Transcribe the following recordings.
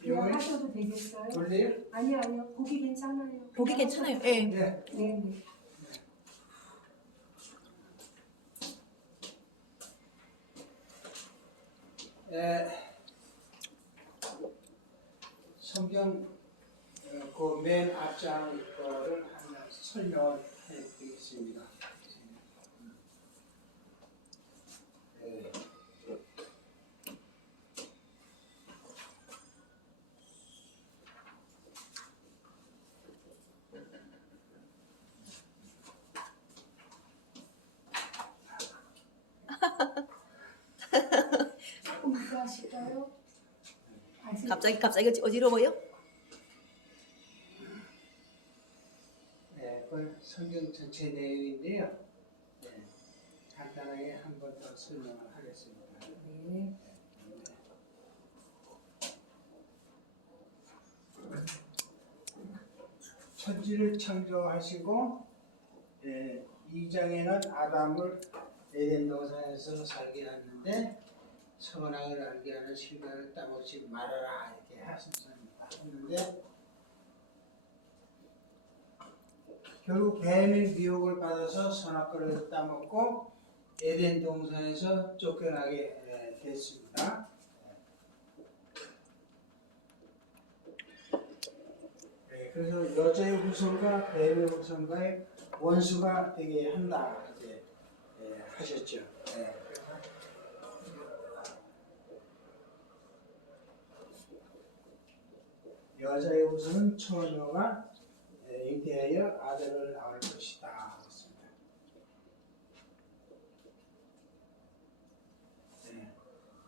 그냥 하셔도 되겠어요? 돌려요? 아니요, 보기 괜찮아요. 보기 괜찮아요. 예. 네. 네. 성경 그 맨 앞장 거를 하나 설명을 해드리겠습니다. 조금 무서하실까요? 아직 갑자기 어지러워요? 네, 그 성경 전체 내용인데요. 네, 간단하게 한 번 더 설명을 하겠습니다. 네. 천지를 창조하시고 2장에는 아담을 에덴 동산에서 살게 하는데 선악을 알게 하는 실과를 따먹지 말아라 이렇게 하셨는데 결국 뱀의 미혹을 받아서 선악과를 따먹고 에덴 동산에서 쫓겨나게 됐습니다. 그래서 여자의 후손과 뱀의 후손과의 원수가 되게 한다 이제 하셨죠. 여자의 후손은 처녀가 잉태하여 아들을 낳을 것이다. 그렇습니다.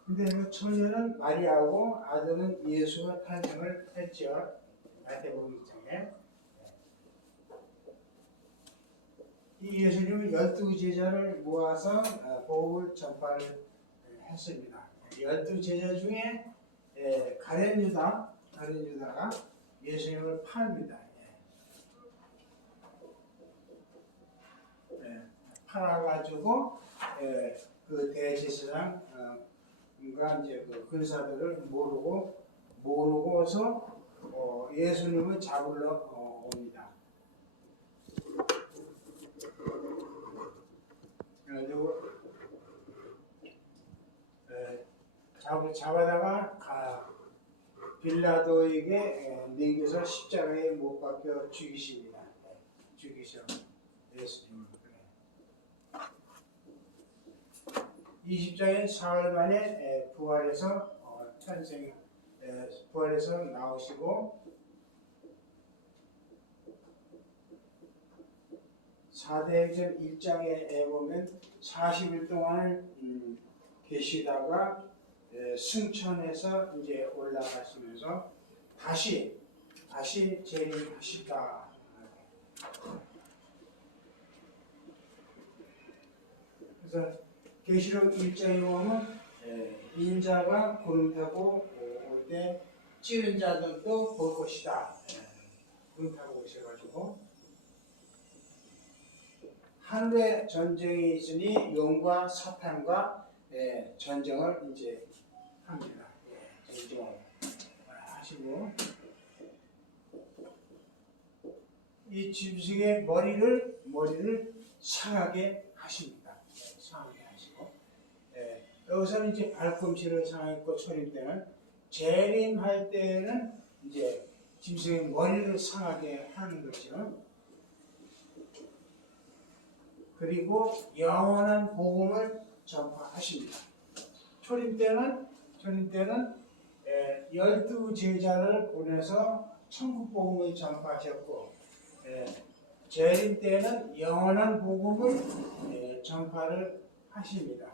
근데 그 처녀는 마리아고 아들은 예수가 탄생을 했죠. 마태복음 2장에. 이 예수님은 12제자를 모아서 복음을 전파를 했습니다. 12제자 중에 가룟 유다가 예수님을 팝니다. 팔아가지고 그 대제사장과 이제 그 근사들을 모르고서 예수님을 잡으러 옵니다. 그래가지고 잡아다가 빌라도에게 내겨서 십자가에 못 박혀 죽이십니다. 죽이셔 예수님을. 20장에 사흘 만에 부활해서 부활해서 나오시고 사도행전 1장에 보면 40일 동안을 계시다가 승천해서 이제 올라가시면서 다시 재림하시다. 그래서 계시록 1장에 보면 인자가 구름 타고 올 때 찌른 자들도 볼 것이다. 구름 타고 오셔가지고 하늘에 전쟁이 있으니 용과 사탄과 전쟁을 이제 합니다. 전쟁을 하시고 이 짐승의 머리를 상하게 하십니다. 상하게 하시고 여기서는 이제 발꿈치를 상했고 초림 때는 재림할 때는 이제 짐승의 머리를 상하게 하는 거죠. 그리고 영원한 복음을 전파하십니다. 초림 때는 12제자를 보내서 천국 복음을 전파하셨고 재림 때는 영원한 복음을 전파를 하십니다.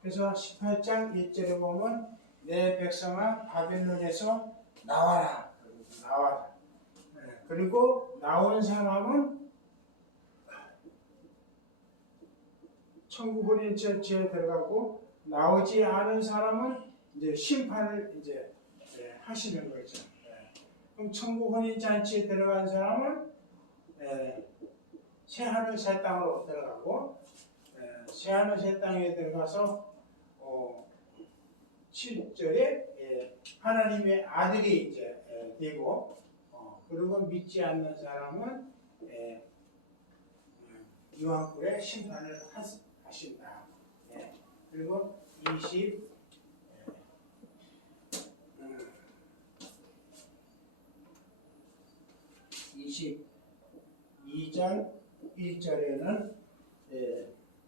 그래서 18장 1절에 보면 내 백성아 바벨론에서 나와라. 그리고 나온 사람은 천국 혼인천지에 들어가고 나오지 않은 사람은 이제 심판을 이제 하시는 거죠. 그럼 천국 혼인잔치에 들어간 사람은 새 하늘 새 땅으로 들어가고 새하늘 새 땅에 들어가서 7절에 하나님의 아들이 이제 되고 그리고 믿지 않는 사람은 유황불의 심판을 하신다. 그리고 22장 1절에는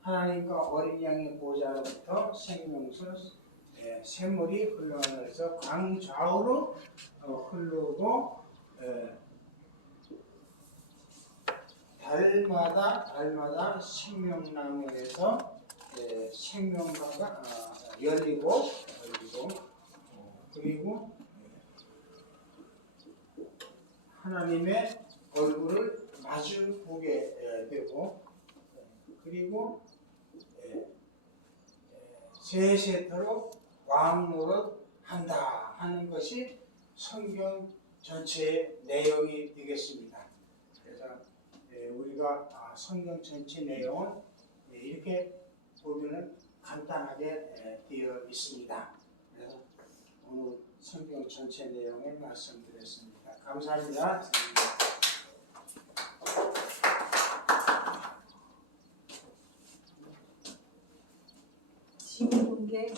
하나님과 어린 양의 보좌로부터 생명수 샘물이 흘러내려서 광좌우로 흐르고 달마다 생명나무에서 생명과가 열리고 그리고 하나님의 얼굴을 마주 보게 되고 그리고 세세토록 왕노릇 한다 하는 것이 성경 전체의 내용이 되겠습니다. 그래서 우리가 성경 전체 내용은 이렇게 보면은 간단하게 되어 있습니다. 그래서 오늘 성경 전체 내용을 말씀드렸습니다. 감사합니다. 지우는 게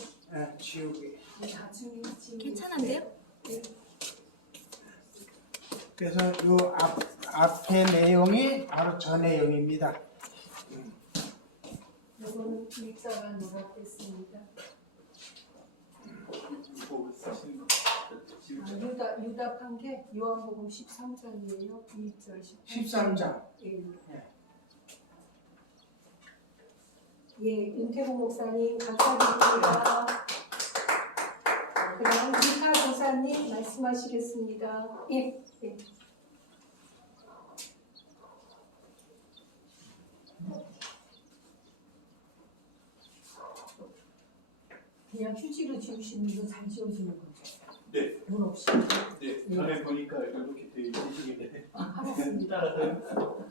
지우개. 나중에 지우는 괜찮은데요? 그래서 이 앞에 내용이 바로 저 내용입니다. 이거는 글자가 노랗겠습니다. 유답한 게 요한복음 13장이에요. 2절 13장. 윤태국 목사님 감사드립니다. 그다음 미카 교사님 말씀하시겠습니다. 예. 그냥 휴지로 지우시는 거 잘 지워지는 거죠? 네. 물 없이. 네. 전에 보니까 이렇게 되게 되시게 되네. 알았습니다. 따라서요.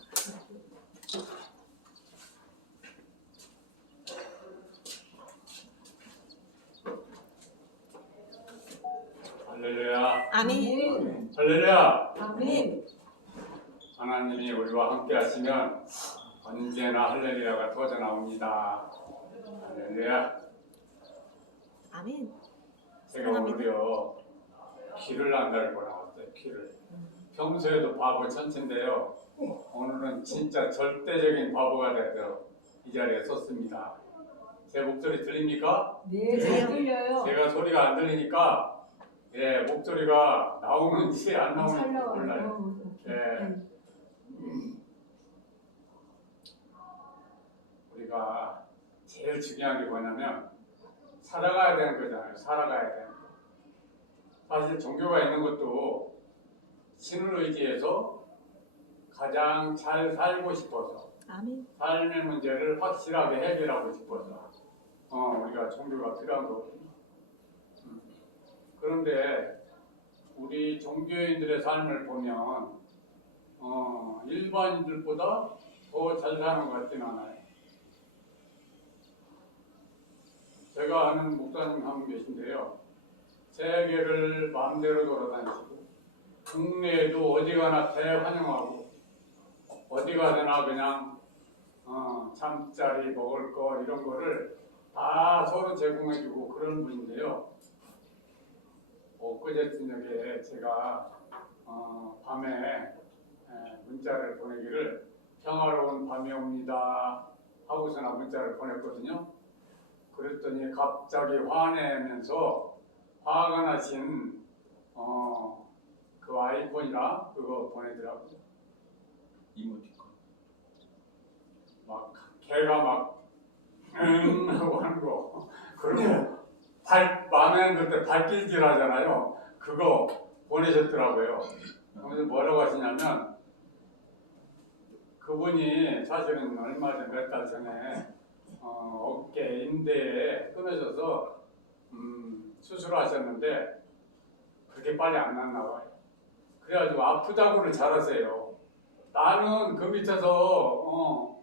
할렐루야. 아멘. 할렐루야. 아멘. 하나님이 우리와 함께 하시면 언제나 할렐루야가 터져 나옵니다. 할렐루야. 아멘. 제가 사랑합니다. 오늘요 귀를 안 달고 나왔어요. 귀를. 평소에도 바보 천체인데요. 오늘은 진짜 절대적인 바보가 되도록 이 자리에 섰습니다. 제 목소리 들립니까? 네, 잘 들려요. 제가 소리가 안 들리니까 목소리가 나오는지 안 잘 나오는지 나와요. 몰라요. 예. 우리가 제일 중요한 게 뭐냐면 살아가야 되는 거잖아요. 살아가야 되는 거. 사실 종교가 있는 것도 신을 의지해서 가장 잘 살고 싶어서 아멘. 삶의 문제를 확실하게 해결하고 싶어서 우리가 종교가 필요한 거거든요. 그런데 우리 종교인들의 삶을 보면 일반인들보다 더 잘 사는 것 같진 않아요. 제가 아는 목사님 한 분 계신데요. 세계를 마음대로 돌아다니시고 국내에도 어디 가나 대환영하고 어디 가나 그냥 잠자리 먹을 거 이런 거를 다 서로 제공해주고 그런 분인데요. 엊그제 저녁에 제가 밤에 문자를 보내기를 평화로운 밤이 옵니다 하고서나 문자를 보냈거든요. 그랬더니 갑자기 화내면서 화가 나신 그 아이폰이라 그거 보내더라고요. 이모티콘. 막 걔가 막 하고 하는 거. 그리고 마음에 들 때 발길질 하잖아요. 그거 보내셨더라고요. 그래서 뭐라고 하시냐면 그분이 사실은 얼마 전 몇 달 전에 어깨 인대에 끊어져서 수술하셨는데 그게 빨리 안 났나 봐요. 그래가지고 아프다고를 잘하세요. 나는 그 밑에서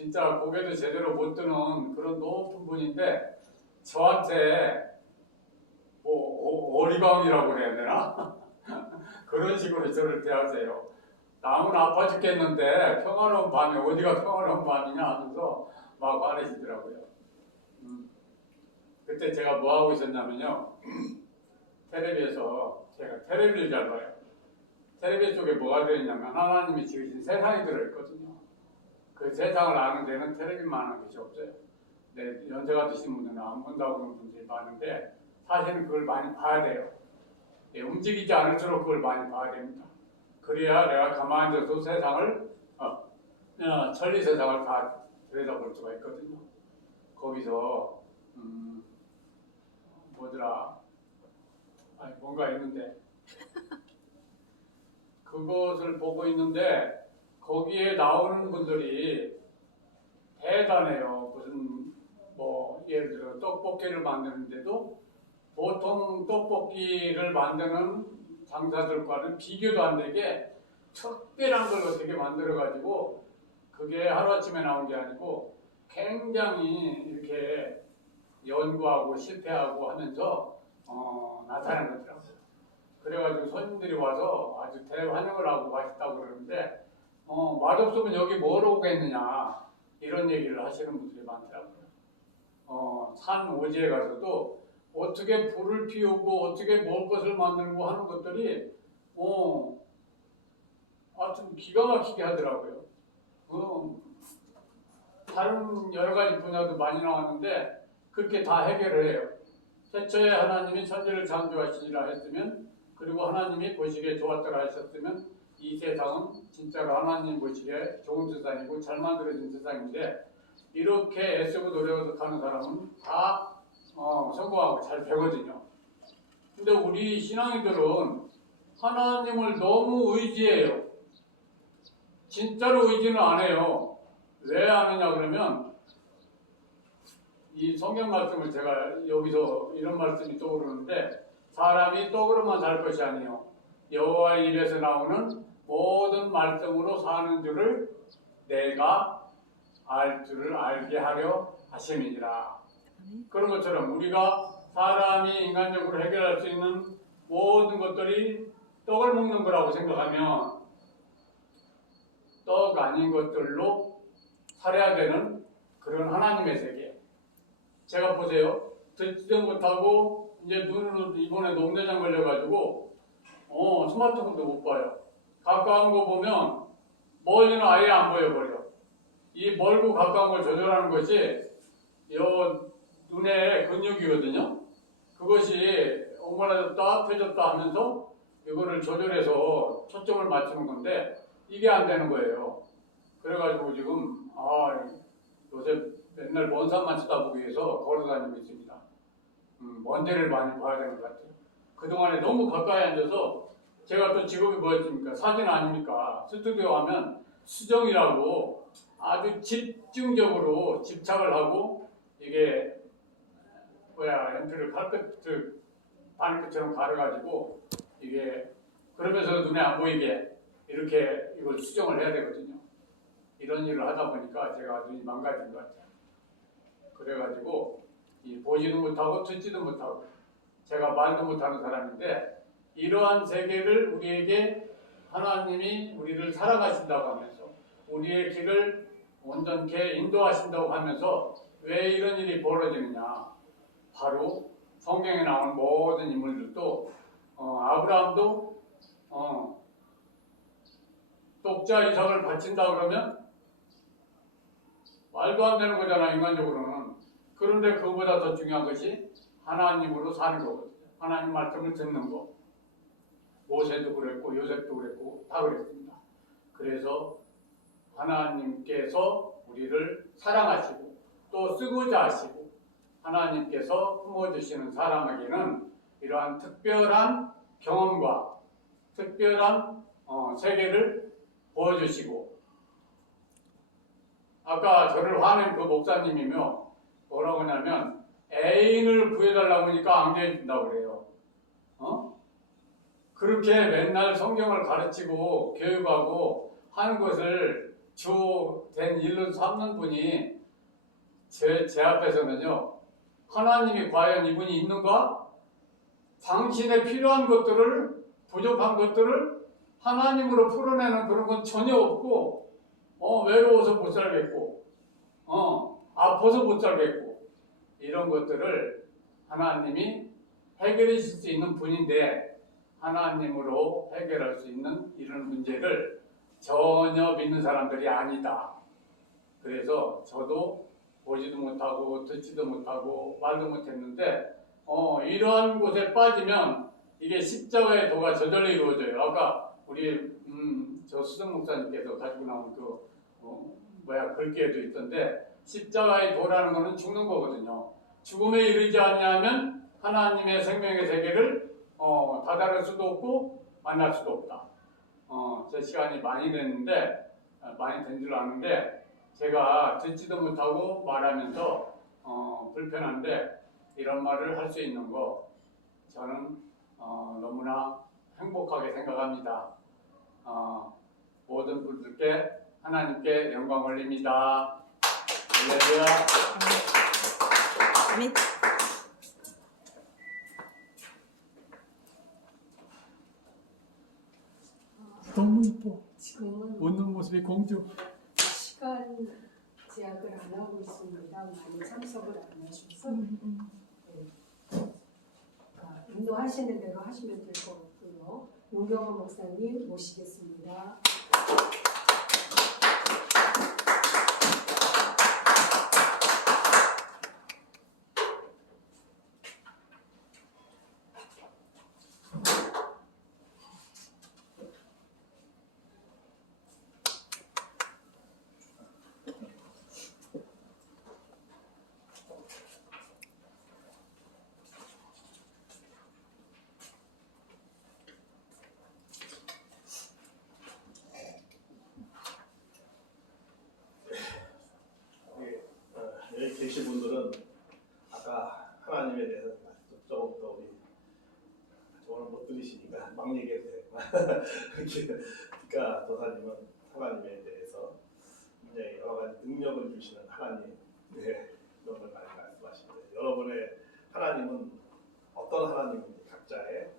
진짜 고개도 제대로 못 드는 그런 높은 분인데 저한테 뭐 어리광이라고 그래야 되나? 그런 식으로 저를 대하세요. 남은 아파 죽겠는데 평화로운 밤에 어디가 평화로운 밤이냐 하면서 막 화내시더라고요. 그때 제가 뭐 하고 있었냐면요. 텔레비에서 제가 텔레비를 잘 봐요. 텔레비 속에 뭐가 들어있냐면 하나님이 지으신 세상이 들어있거든요. 그 세상을 아는 데는 텔레비만한 것이 없어요. 네, 연세가 드신 분들은 안 본다고 하는 분들이 많은데 사실은 그걸 많이 봐야 돼요. 예, 움직이지 않을수록 그걸 많이 봐야 됩니다. 그래야 내가 가만히 앉아서 세상을 천리 세상을 다 들여다볼 수가 있거든요. 거기서 뭐더라? 아니 뭔가 있는데 그것을 보고 있는데 거기에 나오는 분들이 대단해요. 무슨 뭐 예를 들어 떡볶이를 만드는데도 보통 떡볶이를 만드는 장사들과는 비교도 안 되게 특별한 걸 어떻게 만들어가지고 그게 하루아침에 나온 게 아니고 굉장히 이렇게 연구하고 실패하고 하면서 나타낸 거더라고요. 그래가지고 손님들이 와서 아주 대환영을 하고 맛있다고 그러는데 맛없으면 여기 뭐로 오겠느냐 이런 얘기를 하시는 분들이 많더라고요. 산 오지에 가서도 어떻게 불을 피우고 어떻게 먹을 것을 만들고 하는 것들이 하여튼 기가 막히게 하더라고요. 다른 여러 가지 분야도 많이 나왔는데 그렇게 다 해결을 해요. 태초에 하나님이 천지를 창조하시니라 했으면 그리고 하나님이 보시기에 좋았더라 하셨으면 이 세상은 진짜로 하나님 보시기에 좋은 세상이고 잘 만들어진 세상인데 이렇게 애쓰고 노력하는 사람은 다 성공하고 잘 되거든요. 근데 우리 신앙인들은 하나님을 너무 의지해요. 진짜로 의지는 안 해요. 왜 하느냐 그러면 이 성경 말씀을 제가 여기서 이런 말씀이 떠오르는데 사람이 떡으로만 살 것이 아니요 여호와의 입에서 나오는 모든 말씀으로 사는 줄을 내가 알 줄을 알게 하려 하심이니라. 그런 것처럼 우리가 사람이 인간적으로 해결할 수 있는 모든 것들이 떡을 먹는 거라고 생각하면 떡 아닌 것들로 살아야 되는 그런 하나님의 세계. 제가 보세요. 듣지도 못하고 이제 눈으로 이번에 녹내장 걸려가지고 스마트폰도 못 봐요. 가까운 거 보면 멀리는 아예 안 보여버려. 이 멀고 가까운 걸 조절하는 것이 요 눈의 근육이거든요. 그것이 엉망해졌다 펴졌다 하면서 이거를 조절해서 초점을 맞추는 건데 이게 안 되는 거예요. 그래가지고 지금 요새 맨날 먼 산만 쳐다보기 위해서 걸어다니고 있습니다. 먼 데를 많이 봐야 되는 것 같아요. 그동안에 너무 가까이 앉아서 제가 또 직업이 뭐였습니까? 사진 아닙니까? 스튜디오 하면 수정이라고 아주 집중적으로 집착을 하고 이게 연필을 바늘끝처럼 가려가지고 이게 그러면서 눈에 안 보이게 이렇게 이걸 수정을 해야 되거든요. 이런 일을 하다 보니까 제가 아주 망가진 것 같아요. 그래가지고 보지도 못하고 듣지도 못하고 제가 말도 못하는 사람인데 이러한 세계를 우리에게 하나님이 우리를 사랑하신다고 하면서 우리의 길을 온전케 인도하신다고 하면서 왜 이런 일이 벌어지느냐. 바로 성경에 나오는 모든 인물들도 아브라함도 독자 이삭을 바친다 그러면 말도 안 되는 거잖아 인간적으로는. 그런데 그거보다 더 중요한 것이 하나님으로 사는 거거든요. 하나님 말씀을 듣는 거. 모세도 그랬고 요셉도 그랬고 다 그랬습니다. 그래서 하나님께서 우리를 사랑하시고 또 쓰고자 하시고 하나님께서 품어주시는 사람에게는 이러한 특별한 경험과 특별한 세계를 보여주시고 아까 저를 화낸 그 목사님이며 뭐라고 하냐면 애인을 구해달라고 하니까 안 구해준다고 그래요. 그렇게 맨날 성경을 가르치고 교육하고 하는 것을 주된 일로 삼는 분이 제 앞에서는요, 하나님이 과연 이분이 있는가? 당신의 필요한 것들을, 부족한 것들을 하나님으로 풀어내는 그런 건 전혀 없고, 외로워서 못 살겠고, 아파서 못 살겠고, 이런 것들을 하나님이 해결해 줄 수 있는 분인데, 하나님으로 해결할 수 있는 이런 문제를 전혀 믿는 사람들이 아니다. 그래서 저도 보지도 못하고 듣지도 못하고 말도 못했는데 이러한 곳에 빠지면 이게 십자가의 도가 저절로 이루어져요. 아까 우리 저 수정 목사님께서 가지고 나온 그 글귀에도 있던데 십자가의 도라는 것은 죽는 거거든요. 죽음에 이르지 않냐면 하나님의 생명의 세계를 다다를 수도 없고 만날 수도 없다. 제 시간이 많이 됐는데 많이 된 줄 아는데 제가 듣지도 못하고 말하면서 불편한데 이런 말을 할 수 있는 거 저는 너무나 행복하게 생각합니다. 모든 분들께 하나님께 영광 올립니다. 할렐루야. 아멘. 너무 이뻐. 지금은 웃는 모습이 공주. 시간 제약을 안 하고 있습니다. 많이 참석을 안 하셔서 인도하시는 대로 하시면 될 것 같고요. 용경호 목사님 모시겠습니다. 여기 계신 분들은 아까 하나님에 대해서 조금 더 우리 저는 못 들으시니까 막 얘기해도 되겠구나. 그러니까 도사님은 하나님에 대해서 굉장히 여러 가지 능력을 주시는 하나님, 그런 걸 많이 말씀하시는데 여러분의 하나님은 어떤 하나님인지 각자의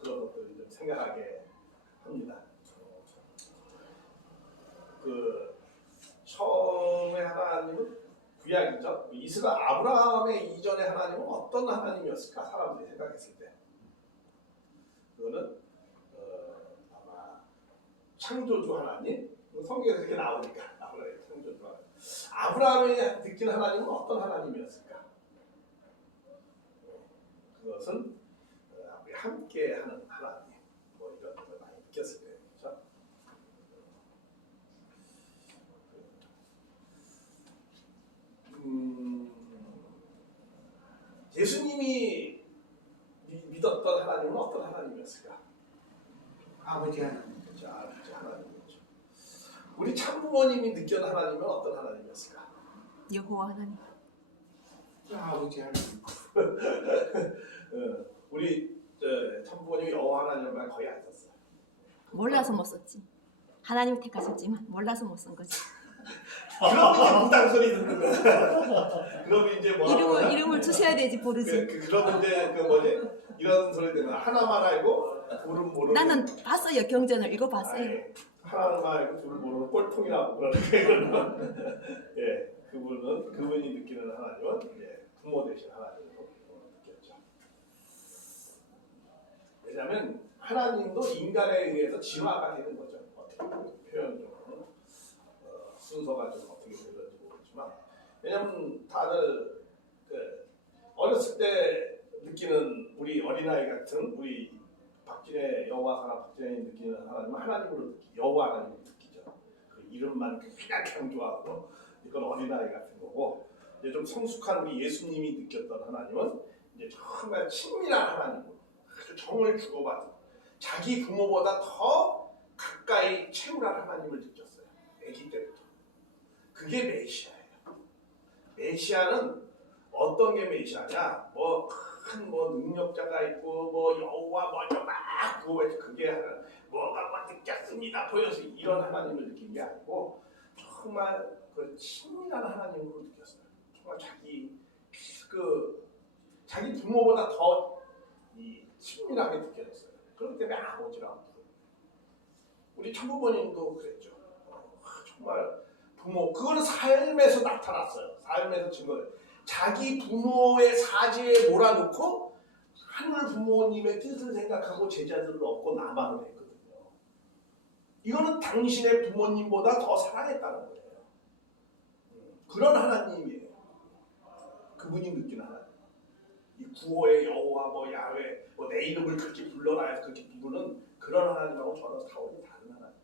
그런 것들을 좀 생각하게 합니다. 그 처음에 하나님은 구약이죠. 이스라엘 아브라함의 이전의 하나님은 어떤 하나님이었을까? 사람들이 생각했을 때 그거는 아마 창조주 하나님, 성경에서 이렇게 나오니까 아브라함의 창조주 하나님. 아브라함이 느낀 하나님은 어떤 하나님이었을까? 그것은 우리 함께하는 하나님, 뭐 이런 걸 많이 느꼈을 때. 예수님이 믿었던 하나님은 어떤 하나님이었을까? 아버지 하나님. 그렇죠. 아버지 하나님이었죠. 우리 참부모님이 느꼈던 하나님은 어떤 하나님이었을까? 여호와 하나님. 아버지 하나님. 우리 참부모님이 여호와 하나님을 말 거의 안 썼어요. 몰라서 못 썼지. 하나님이 택하셨지만 몰라서 못 쓴 거지. 그럼 이제 무당 소리 듣는 거야. 그럼 이제 뭐 이름을 주셔야 되지 모르지. 그럼 이제 그 뭐지 이런 소리 듣는 거야. 하나만 알고 둘은 모르는. 나는 봤어요. 경전을 읽어봤어요. 아니, 하나만 알고 둘을 모르는 꼴통이라고 그러는 거예요. 예, 그분이 느끼는 하나님은 부모 되신 하나님으로 느꼈죠. 왜냐하면 하나님도 인간에 의해서 진화가 되는 거죠. 어떻게 표현적으로 순서가 좀 어떻게 되는지 모르지만, 왜냐하면 다들 어렸을 때 느끼는 우리 어린아이 같은 우리 박진혜 여호와 하나 박진혜이 느끼는 하나님은 하나님으로 여호와 하나님을 느끼죠. 그 이름만 그냥 강조하고 이건 어린아이 같은 거고, 이제 좀 성숙한 우리 예수님이 느꼈던 하나님은 이제 정말 친밀한 하나님으로 아주 정을 주고받은 자기 부모보다 더 가까이 채우라는 하나님을 느꼈어요. 아기 때부터. 그게 메시아예요. 메시아는 어떤 게 메시아냐? 큰 능력자가 있고 여호와 먼저 막 그게 뭐가 느꼈습니다 보여서 이런 하나님을 느낀 게 아니고 정말 그 친밀한 하나님으로 느꼈어요. 정말 자기 부모보다 더 이 친밀하게 느껴졌어요. 그렇기 때문에 아버지라고 부르고. 우리 천부모님도 그랬죠. 정말 부모, 그거는 삶에서 나타났어요. 삶에서 증거를. 자기 부모의 사지에 몰아놓고 하늘 부모님의 뜻을 생각하고 제자들을 얻고 나만을 했거든요. 이거는 당신의 부모님보다 더 사랑했다는 거예요. 그런 하나님이에요. 그분이 느끼는 하나님. 이 구호의 여호와 뭐 야훼 뭐 내 이름을 그렇게 불러라 해서 그렇게 부르는 그런 하나님하고 저는 차원이 다른 하나님.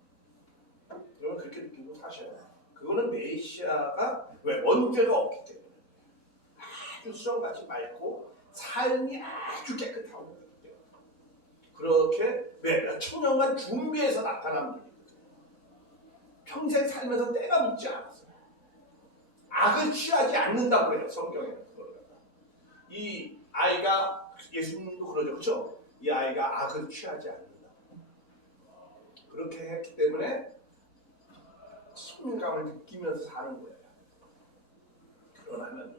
여러분 그렇게 느끼고 사셔야 돼요. 그거는 메시아가 왜 원죄가 없기 때문에 아주 수정같이 맑고 삶이 아주 깨끗하고 그렇기 때문에 그렇게 왜 몇천 년간 준비해서 나타난 분이거든요. 평생 살면서 때가 묻지 않았어요. 악을 취하지 않는다고 그래요. 성경에. 이 아이가 예수님도 그러죠. 그렇죠? 이 아이가 악을 취하지 않는다. 그렇게 했기 때문에 친밀감을 느끼면서 사는 거예요. 그런 하나님.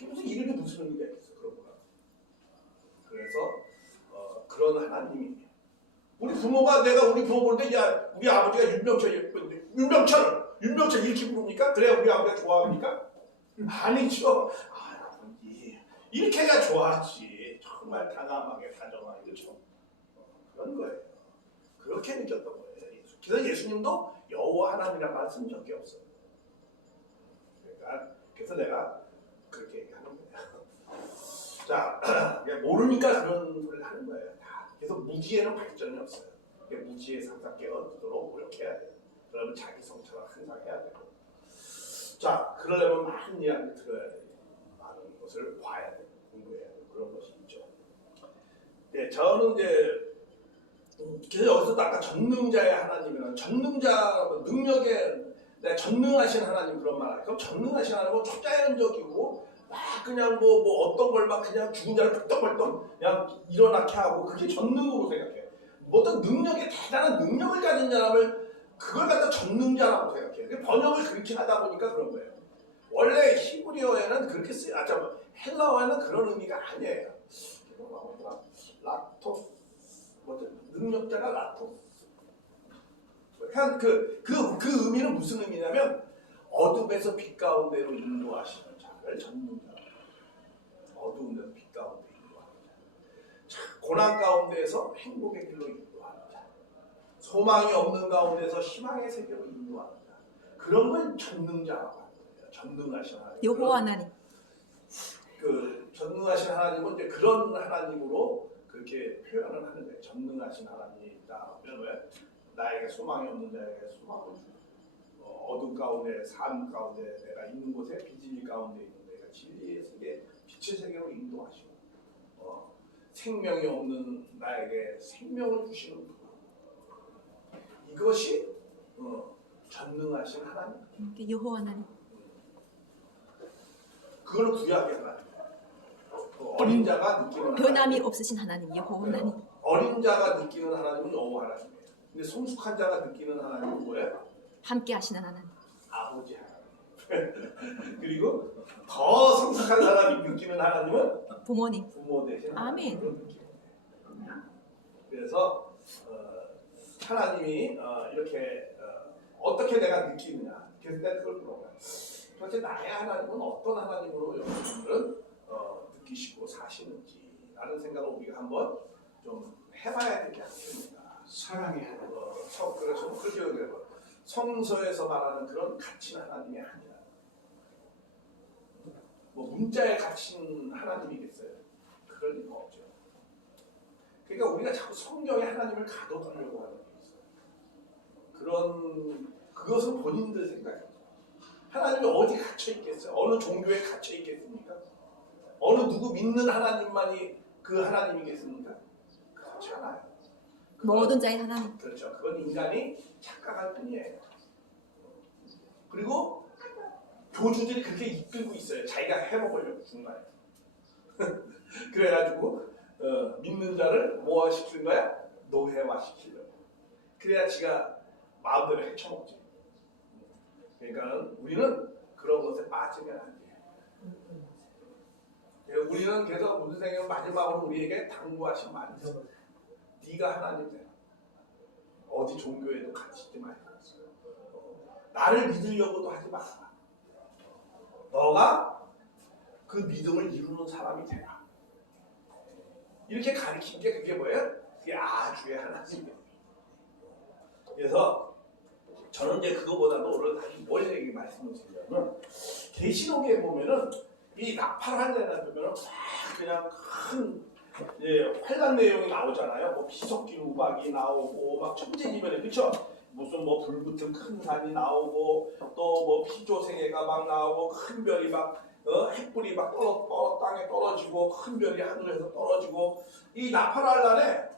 무슨 이름이 무슨 의미가 있어 그런 거라. 그래서 그런 하나님이 우리 부모가 내가 우리 부모 볼 때 야 우리 아버지가 윤병철 이렇게 부릅니까? 그래야 우리 아버지가 좋아합니까? 아니죠. 이렇게 해야 좋아하지. 정말 다감하게 다정하게 그렇죠. 그런 거예요. 그렇게 느꼈던 거예요. 그래서 예수님도 여호와 하나님이란 말 쓴 적이 없어요. 그러니까 그래서 내가 그렇게 얘기하는 거예요. 자, 모르니까 그런 소리를 하는 거예요. 그래서 무지에는 발전이 없어요. 무지의 상상 깨어들도록 노력해야 돼요. 그러면 자기 성찰을 항상 해야 되고. 자, 그러려면 많은 이야기 들어야 돼요. 많은 것을 봐야 돼요. 공부해야 돼요. 그런 것이 있죠. 네, 저는 이제 그래서 여기서도 아까 전능자의 하나님이라는 전능자 능력에 전능하신 하나님 그런 말 하니까 전능하신 하나님은 초자연적이고 막 그냥 뭐 어떤 걸 막 그냥 죽은 자를 벌떡벌떡 그냥 일어나게 하고 그게 전능으로 생각해요. 뭐 어떤 능력에 대단한 능력을 가진 사람을 그걸 갖다 전능자라고 생각해요. 번역을 그렇게 하다 보니까 그런 거예요. 원래 히브리어에는 그렇게 쓰여. 헬라어에는 그런 의미가 아니에요. 라토스 능력자가 라토스. 그 의미는 무슨 의미냐면 어둠에서 빛 가운데로 인도하시는 자를 전능자. 어두운 데서 빛 가운데 인도하는 자. 고난 가운데에서 행복의 길로 인도하는 자. 소망이 없는 가운데서 희망의 세계로 인도하는 자. 그런 걸 전능자라고 하는 거예요. 전능하신 하나님. 여호와 하나님. 그 전능하신 하나님은 이제 그런 하나님으로 그렇게 표현을 하는 거예요. 전능하신 하나님이다. 왜? 나에게 소망이 없는 자에게 소망을 주고 어둠 가운데 삶 가운데 내가 있는 곳에 비진리 가운데 있는 내가 진리의 세계 빛의 세계로 인도하시고 생명이 없는 나에게 생명을 주시는 분. 이것이 전능하신 하나님. 여호와 하나님. 그거는 구약의 하나님. 어린 자가 느끼는 변함이 하나님. 없으신 하나님 여호와 하나님. 어린 자가 느끼는 하나님은 여호와 하나님이에요. 근데 성숙한 자가 느끼는 하나님은 뭐예요? 함께 하시는 하나님. 아버지 하나님. 그리고 더 성숙한 사람이 느끼는 하나님은 부모님. 부모 되신 아멘. 하나님. 그래서 하나님이 이렇게 어떻게 내가 느끼느냐. 그래서 내가 그걸 물어봐요. 도대체 나의 하나님은 어떤 하나님으로 여러분들은 느끼시고 사시는지라는 생각을 우리가 한번 좀 해봐야 되지 않겠습니까? 사랑의 하나님. 그래서 그렇게 성서에서 말하는 그런 갇힌 하나님이 아니라 뭐 문자에 갇힌 하나님이겠어요? 그럴 리가 없죠. 그러니까 우리가 자꾸 성경에 하나님을 가둬두려고 하는 게 있어요. 그것은 본인들 생각이죠. 하나님이 어디 갇혀 있겠어요? 어느 종교에 갇혀 있겠습니까? 어느 누구 믿는 하나님만이 그 하나님이겠습니까? 그렇지 않아요. 모든 자의 하나님. 그렇죠. 그건 인간이 착각할 뿐이에요. 그리고 교주들이 그렇게 이끌고 있어요. 자기가 해먹으려고 중간에. 그래가지고 믿는 자를 뭐화 시키는 거야? 노예화 시키려고. 그래야 지가 마음대로 헤쳐먹지. 그러니까 우리는 그런 것에 빠지면 안 돼요. 우리는 그래서 우리 선생님은 마지막으로 우리에게 당부하신 말이 있어요. 네가 하나님 되라. 어디 종교에도 갇히지 말고 나를 믿으려고도 하지 마라. 너가 그 믿음을 이루는 사람이 되라. 이렇게 가르친 게 그게 뭐예요? 그게 아주의 하나님이에요. 그래서 저는 이제 그거보다도 오늘 다시 뭘 얘기 말씀을 드리냐면 계시록에 보면은 이 나팔하려는 보면은 막 그냥 큰 환란 내용이 나오잖아요. 뭐 피섞인 우박이 나오고 막 천재지변에 그렇죠? 무슨 뭐 불붙은 큰 산이 나오고 또 뭐 피조세계가 막 나오고 큰 별이 막 햇불이 막 땅에 떨어지고 큰 별이 하늘에서 떨어지고 이 나팔할란에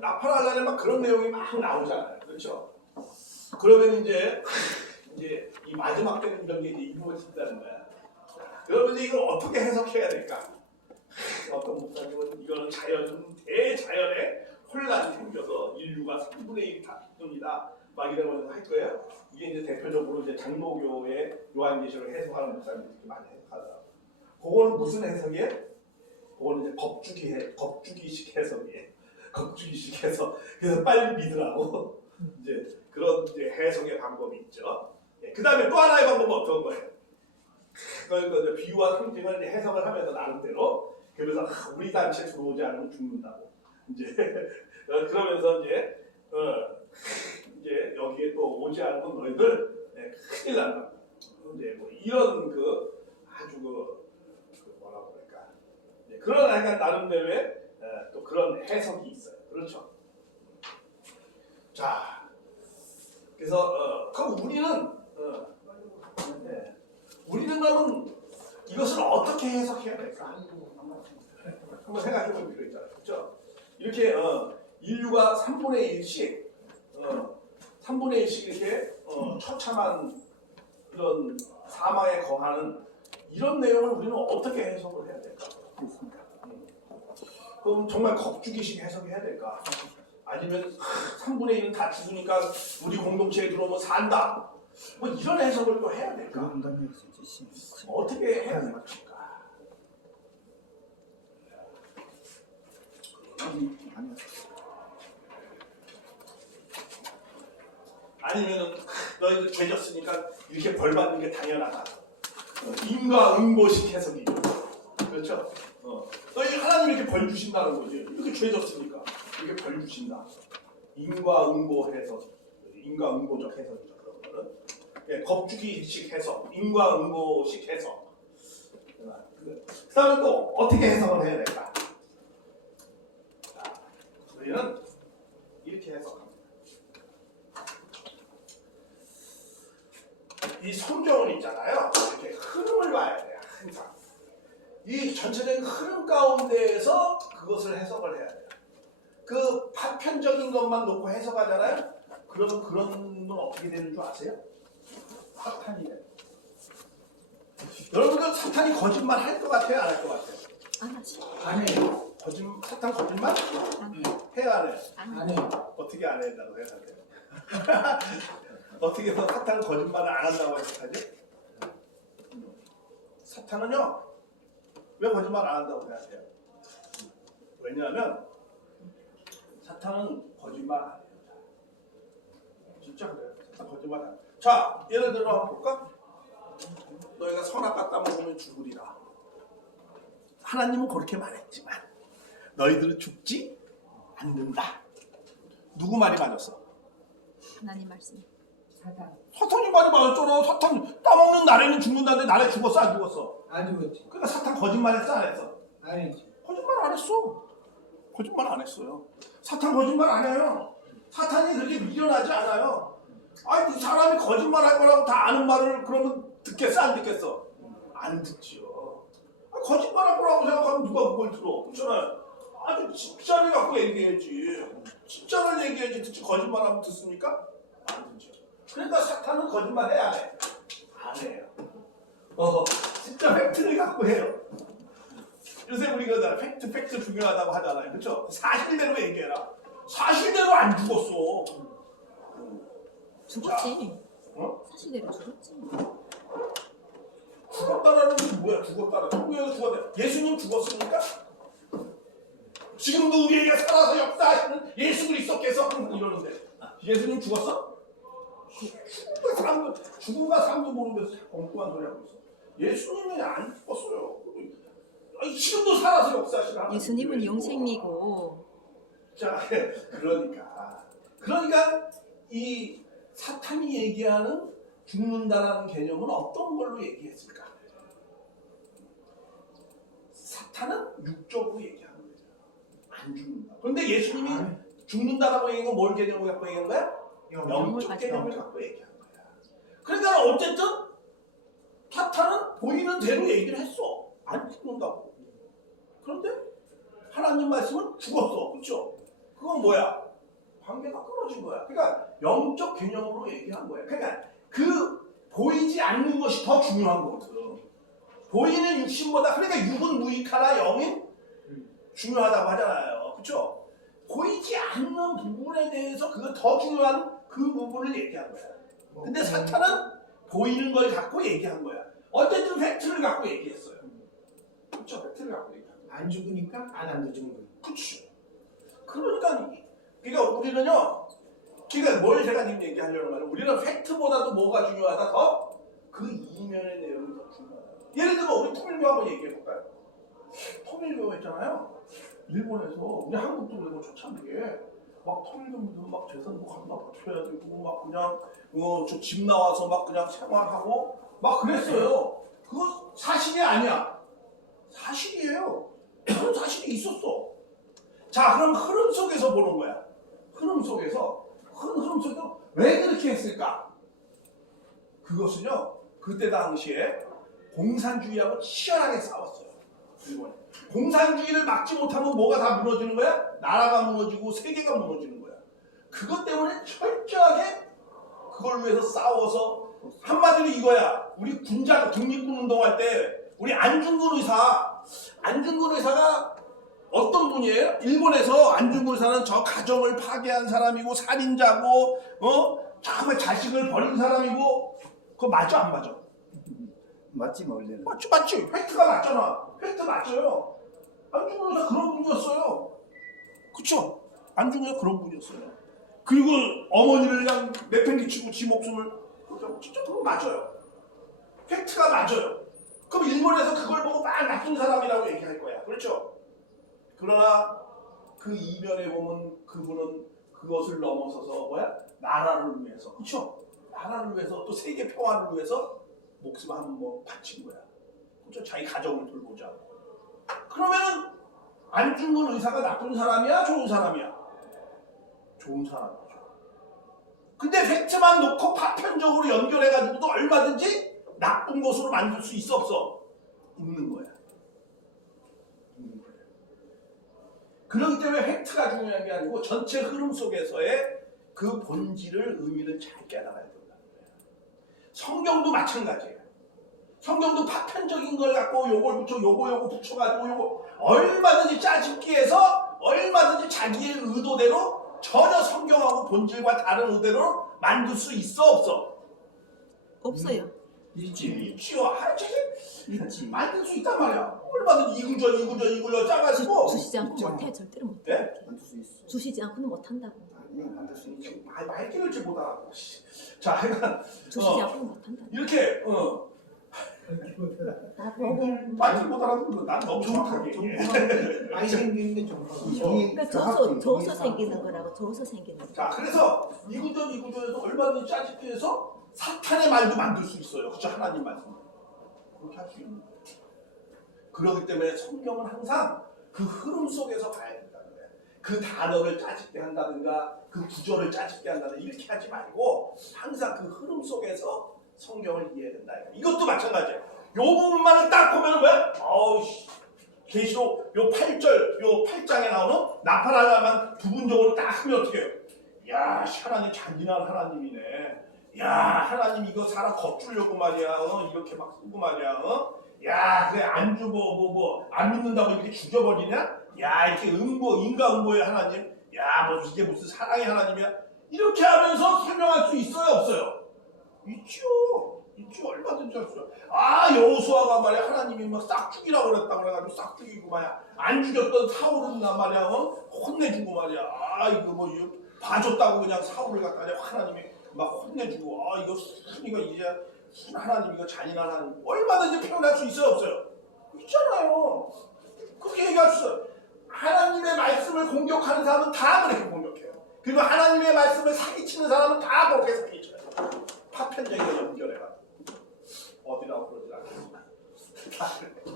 나팔할란에 막 그런 내용이 막 나오잖아요. 그렇죠? 그러면 이제 이 마지막 때는 이런 게 이제 이루어진다는 거야. 여러분 이걸 어떻게 해석해야 될까? 어떤 목사님은 이거는 대자연의 혼란이 생겨서 인류가 3분의 1이 다 죽습니다. 막 이런 걸 할 거예요. 이게 이제 대표적으로 이제 장로교의 요한계시록을 해석하는 목사님들이 이렇게 많이 해석하더라고요. 그거는 무슨 해석이에요? 그거는 이제 겁주기식 해석이에요. 겁주기식 해석. 그래서 빨리 믿으라고 이제 그런 이제 해석의 방법이 있죠. 그 다음에 또 하나의 방법은 어떤 거예요? 그러니까 비유와 상징을 이제 해석을 하면서 나름대로 그래서 우리 단체 들어오지 않으면 죽는다고 이제 그러면서 이제 여기에 또 오지 않으면 너희들 큰일 난다. 이제 뭐 이런 아주 뭐라고 그럴까 그런 약간 나름대로의 또 그런 해석이 있어요. 그렇죠? 자, 그래서 그럼 우리는 그러면 이것을 어떻게 해석해야 될까? 한번 생각해 볼 필요 있잖아요. 그렇죠? 이렇게 인류가 3분의 1씩 3분의 1씩 이렇게 처참한 이런 사망에 거하는 이런 내용을 우리는 어떻게 해석을 해야 될까? 그럼 정말 겁주기식 해석해야 될까? 아니면 3분의 1은 다 죽으니까 우리 공동체에 들어오면 산다. 뭐 이런 해석을 또 해야 될까? 어떻게 해야 될까? 아니면은 너희들 죄졌으니까 이렇게 벌 받는 게 당연하다. 인과응보식 해석이죠. 그렇죠? 너희 하나님 이렇게 벌 주신다는 거지. 이렇게 죄졌으니까 이렇게 벌 주신다. 인과응보 해석, 인과응보적 해석이죠. 그런 거는 겁주기식 해석, 인과응보식 해석. 그 다음에 또 어떻게 해석을 해야 될까? 우리는 이렇게 해석합니다. 이 성경은 있잖아요. 이렇게 흐름을 봐야 돼요. 항상. 이 전체적인 흐름 가운데에서 그것을 해석을 해야 돼요. 그 파편적인 것만 놓고 해석하잖아요. 그러면 그런 건 어떻게 되는 줄 아세요? 사탄이 돼요. 여러분들 사탄이 거짓말 할 것 같아요? 안 할 것 같아요? 안 하지. 안 해요. 사탄 거짓말? 안 해. 해요 안 해요? 안 해요. 어떻게 안 한다고 생각해요? 어떻게 해서 사탄은 거짓말을 안 한다고 생각하지? 사탄은요 왜 거짓말 안 한다고 생각해요? 왜냐하면 사탄은 거짓말 안 해요. 진짜 그래요. 사탄 거짓말 안 해요. 자, 예를 들어 한번 볼까? 너희가 선악 갖다 먹으면 죽으리라. 하나님은 그렇게 말했지만 너희들은 죽지 않는다. 누구 말이 맞았어? 하나님 말씀. 사탄이 말이 맞았잖아. 사탄 따먹는 날에는 죽는다는데 날에 죽었어 안 죽었어? 안 죽었지. 그러니까 사탄 거짓말했어 안 했어? 안 했지. 거짓말 안 했어. 거짓말 안 했어요. 사탄 거짓말 안 해요. 사탄이 그렇게 미련하지 않아요. 아니 그 사람이 거짓말할 거라고 다 아는 말을 그러면 듣겠어 안 듣겠어? 안 듣지요. 거짓말할 거라고 생각하면 누가 그걸 들어? 그렇잖아요. 아주 진짜를 갖고 얘기해야지. 진짜를 얘기해야지 듣지 거짓말하면 듣습니까? 안 듣죠. 그러니까 사탄은 거짓말해 안 해? 안 해요. 진짜 팩트를 갖고 해요. 요새 우리가 팩트 중요하다고 하잖아요. 그렇죠? 사실대로 얘기해라. 사실대로 안 죽었어. 죽었지. 어? 사실대로 죽었지. 죽었다라는 게 뭐야? 죽었다라. 천국에서 죽었다. 예수님 죽었습니까? 지금도 우리에게 살아서 역사하시는 예수 그리스도께서 항상 이러는데 예수님 죽었어? 죽음과 삶도 모르면서 엉뚱한 소리 하고 있어. 예수님이 안 죽었어요. 아니, 지금도 살아서 역사하시는 하나님. 예수님은 영생이고 자, 그러니까 이 사탄이 얘기하는 죽는다라는 개념은 어떤 걸로 얘기했을까? 사탄은 육적으로 얘기하는 거죠. 안 죽는다. 그런데 예수님이 죽는다라고 얘기한 건 뭘 개념을 갖고 얘기한 거야? 영적 개념을 갖고 얘기한 거야. 그러니까 어쨌든 사탄은 보이는 대로 얘기를 했어. 안 죽는다고. 그런데 하나님 말씀은 죽었어. 그렇죠? 그건 뭐야? 관계가 끊어진 거야. 그러니까 영적 개념으로 얘기한 거야. 그러니까 그 보이지 않는 것이 더 중요한 거거든. 보이는 육신보다 그러니까 육은 무익하나 영은 중요하다고 하잖아요. 그렇죠? 보이지 않는 부분에 대해서 그거 더 중요한 그 부분을 얘기한 거야. 근데 사탄은 보이는 걸 갖고 얘기한 거야. 어쨌든 팩트를 갖고 얘기했어요. 그렇죠? 팩트를 갖고 얘기한 거야. 안 죽으니까 안 죽는 거예요. 그렇죠. 그러니까 우리는요. 그러니까 뭘 제가 지금 얘기하려는 거는 우리는 팩트보다도 뭐가 중요하다? 더 그 이면의 내용이 더 중요하다. 예를 들면 우리 통일교 한번 얘기해 볼까요? 통일교 있잖아요. 일본에서 우리 한국도 그리고 초창기에 막 통일교인들 막 재산도 갖다 바쳐야 되고 막 그냥 저 집 나와서 막 그냥 생활하고 막 그랬어요. 그거 사실이 아니야. 사실이에요. 그런 사실이 있었어. 자, 그럼 흐름 속에서 보는 거야. 흐름 속에서 왜 그렇게 했을까? 그것은요. 그때 당시에 공산주의하고 치열하게 싸웠어요. 일본에. 공산주의를 막지 못하면 뭐가 다 무너지는 거야? 나라가 무너지고 세계가 무너지는 거야. 그것 때문에 철저하게 그걸 위해서 싸워서 한마디로 이거야. 우리 군자 독립군 운동할 때 우리 안중근 의사가 어떤 분이에요? 일본에서 안중근 의사는 저 가정을 파괴한 사람이고 살인자고 정말 자식을 버린 사람이고 그거 맞아 안 맞아? 맞지 원래는. 맞지. 팩트가 맞잖아. 팩트 맞아요. 안중근 의사 그런 분이었어요. 그쵸? 안중근 의사 그런 분이었어요. 그리고 어머니를 그냥 내팽개치고 지 목숨을 진짜 그건 맞아요. 팩트가 맞아요. 그럼 일본에서 그걸 보고 막 나쁜 사람이라고 얘기할 거야. 그렇죠? 그러나 그 이면에 보면 그분은 그것을 넘어서서 나라를 위해서, 그렇죠? 나라를 위해서 또 세계 평화를 위해서 목숨 한번 바친 거야. 그렇죠? 자기 가정을 돌보자. 그러면은 안중근 의사가 나쁜 사람이야, 좋은 사람이야? 좋은 사람이죠. 근데 팩트만 놓고 파편적으로 연결해가지고도 얼마든지 나쁜 것으로 만들 수 있어 없어? 있는 거야. 그렇기 때문에 팩트가 중요한 게 아니고 전체 흐름 속에서의 그 본질을 의미를 잘 깨달아야 된다는 거예요. 성경도 마찬가지예요. 성경도 파편적인 걸 갖고 요걸 붙여 요거 붙여가지고 요거 얼마든지 짜집기 해서 얼마든지 자기의 의도대로 전혀 성경하고 본질과 다른 의도로 만들 수 있어 없어? 없어요. 있지요. 있지. 만들 수 있단 말이야. 얼마든지 이구절 짜가지고 주시지 않고 있잖아. 못해. 절대로 못해. 네? 만들 수 있어. 주시지 않고는 못한다고. 아니 만들 수 있지. 말귀를 지 못하고. 자, 하여간 주시지 않고는 못한다고. 이렇게 말귀 못하라고 난 너무 정확하게 얘기해. 많이 생기는데 좀 그러니까 저어서 생기는 거라고. 저어서 생기는 거. 자, 그래서 이구절에서 얼마든지 짜집기 해서 사탄의 말도 만들 수 있어요. 그렇죠? 하나님 말씀. 그렇게 할 수 있는 거예요. 그렇기 때문에 성경은 항상 그 흐름 속에서 가야 된다는 거예요. 그 단어를 짜집게 한다든가 그 구절을 짜집게 한다든가 이렇게 하지 말고 항상 그 흐름 속에서 성경을 이해해야 된다. 이것도 마찬가지예요. 요 부분만을 딱 보면 뭐야? 계시록 요 8절, 요 8장에 나오는 나팔하나만 부분적으로 딱 하면 어떻게 해요? 야, 하나님 잔인한 하나님이네. 야, 하나님 이거 사람 겁주려고 말이야. 이렇게 막 쓰고 말이야. 야, 그래 안 주고 안 믿는다고 이렇게 죽여버리냐? 야, 이렇게 인과 응보의 하나님. 야, 이게 무슨 사랑의 하나님이야? 이렇게 하면서 설명할 수 있어요, 없어요? 있죠. 있죠. 얼마든지 할 수요. 여호수아가 말이야 하나님이 막 싹 죽이라고 그랬다 그래가지고 싹 죽이고 말이야 안 죽였던 사울은 나 말이야 혼내주고 말이야 이거 뭐 이거 봐줬다고 그냥 사울을 갖다 하나님이 막 혼내주고 이거 순이가 이제 하나님 이거 잔인한 하나님 얼마든지 표현할 수 있어요, 없어요? 있잖아요. 그렇게 얘기할 수 있어요. 하나님의 말씀을 공격하는 사람은 다 그렇게 공격해요. 그리고 하나님의 말씀을 사기치는 사람은 다 그렇게 사기쳐요. 파편적인 연결해가지고 어디라고 그러지 않습니다. 다 그래.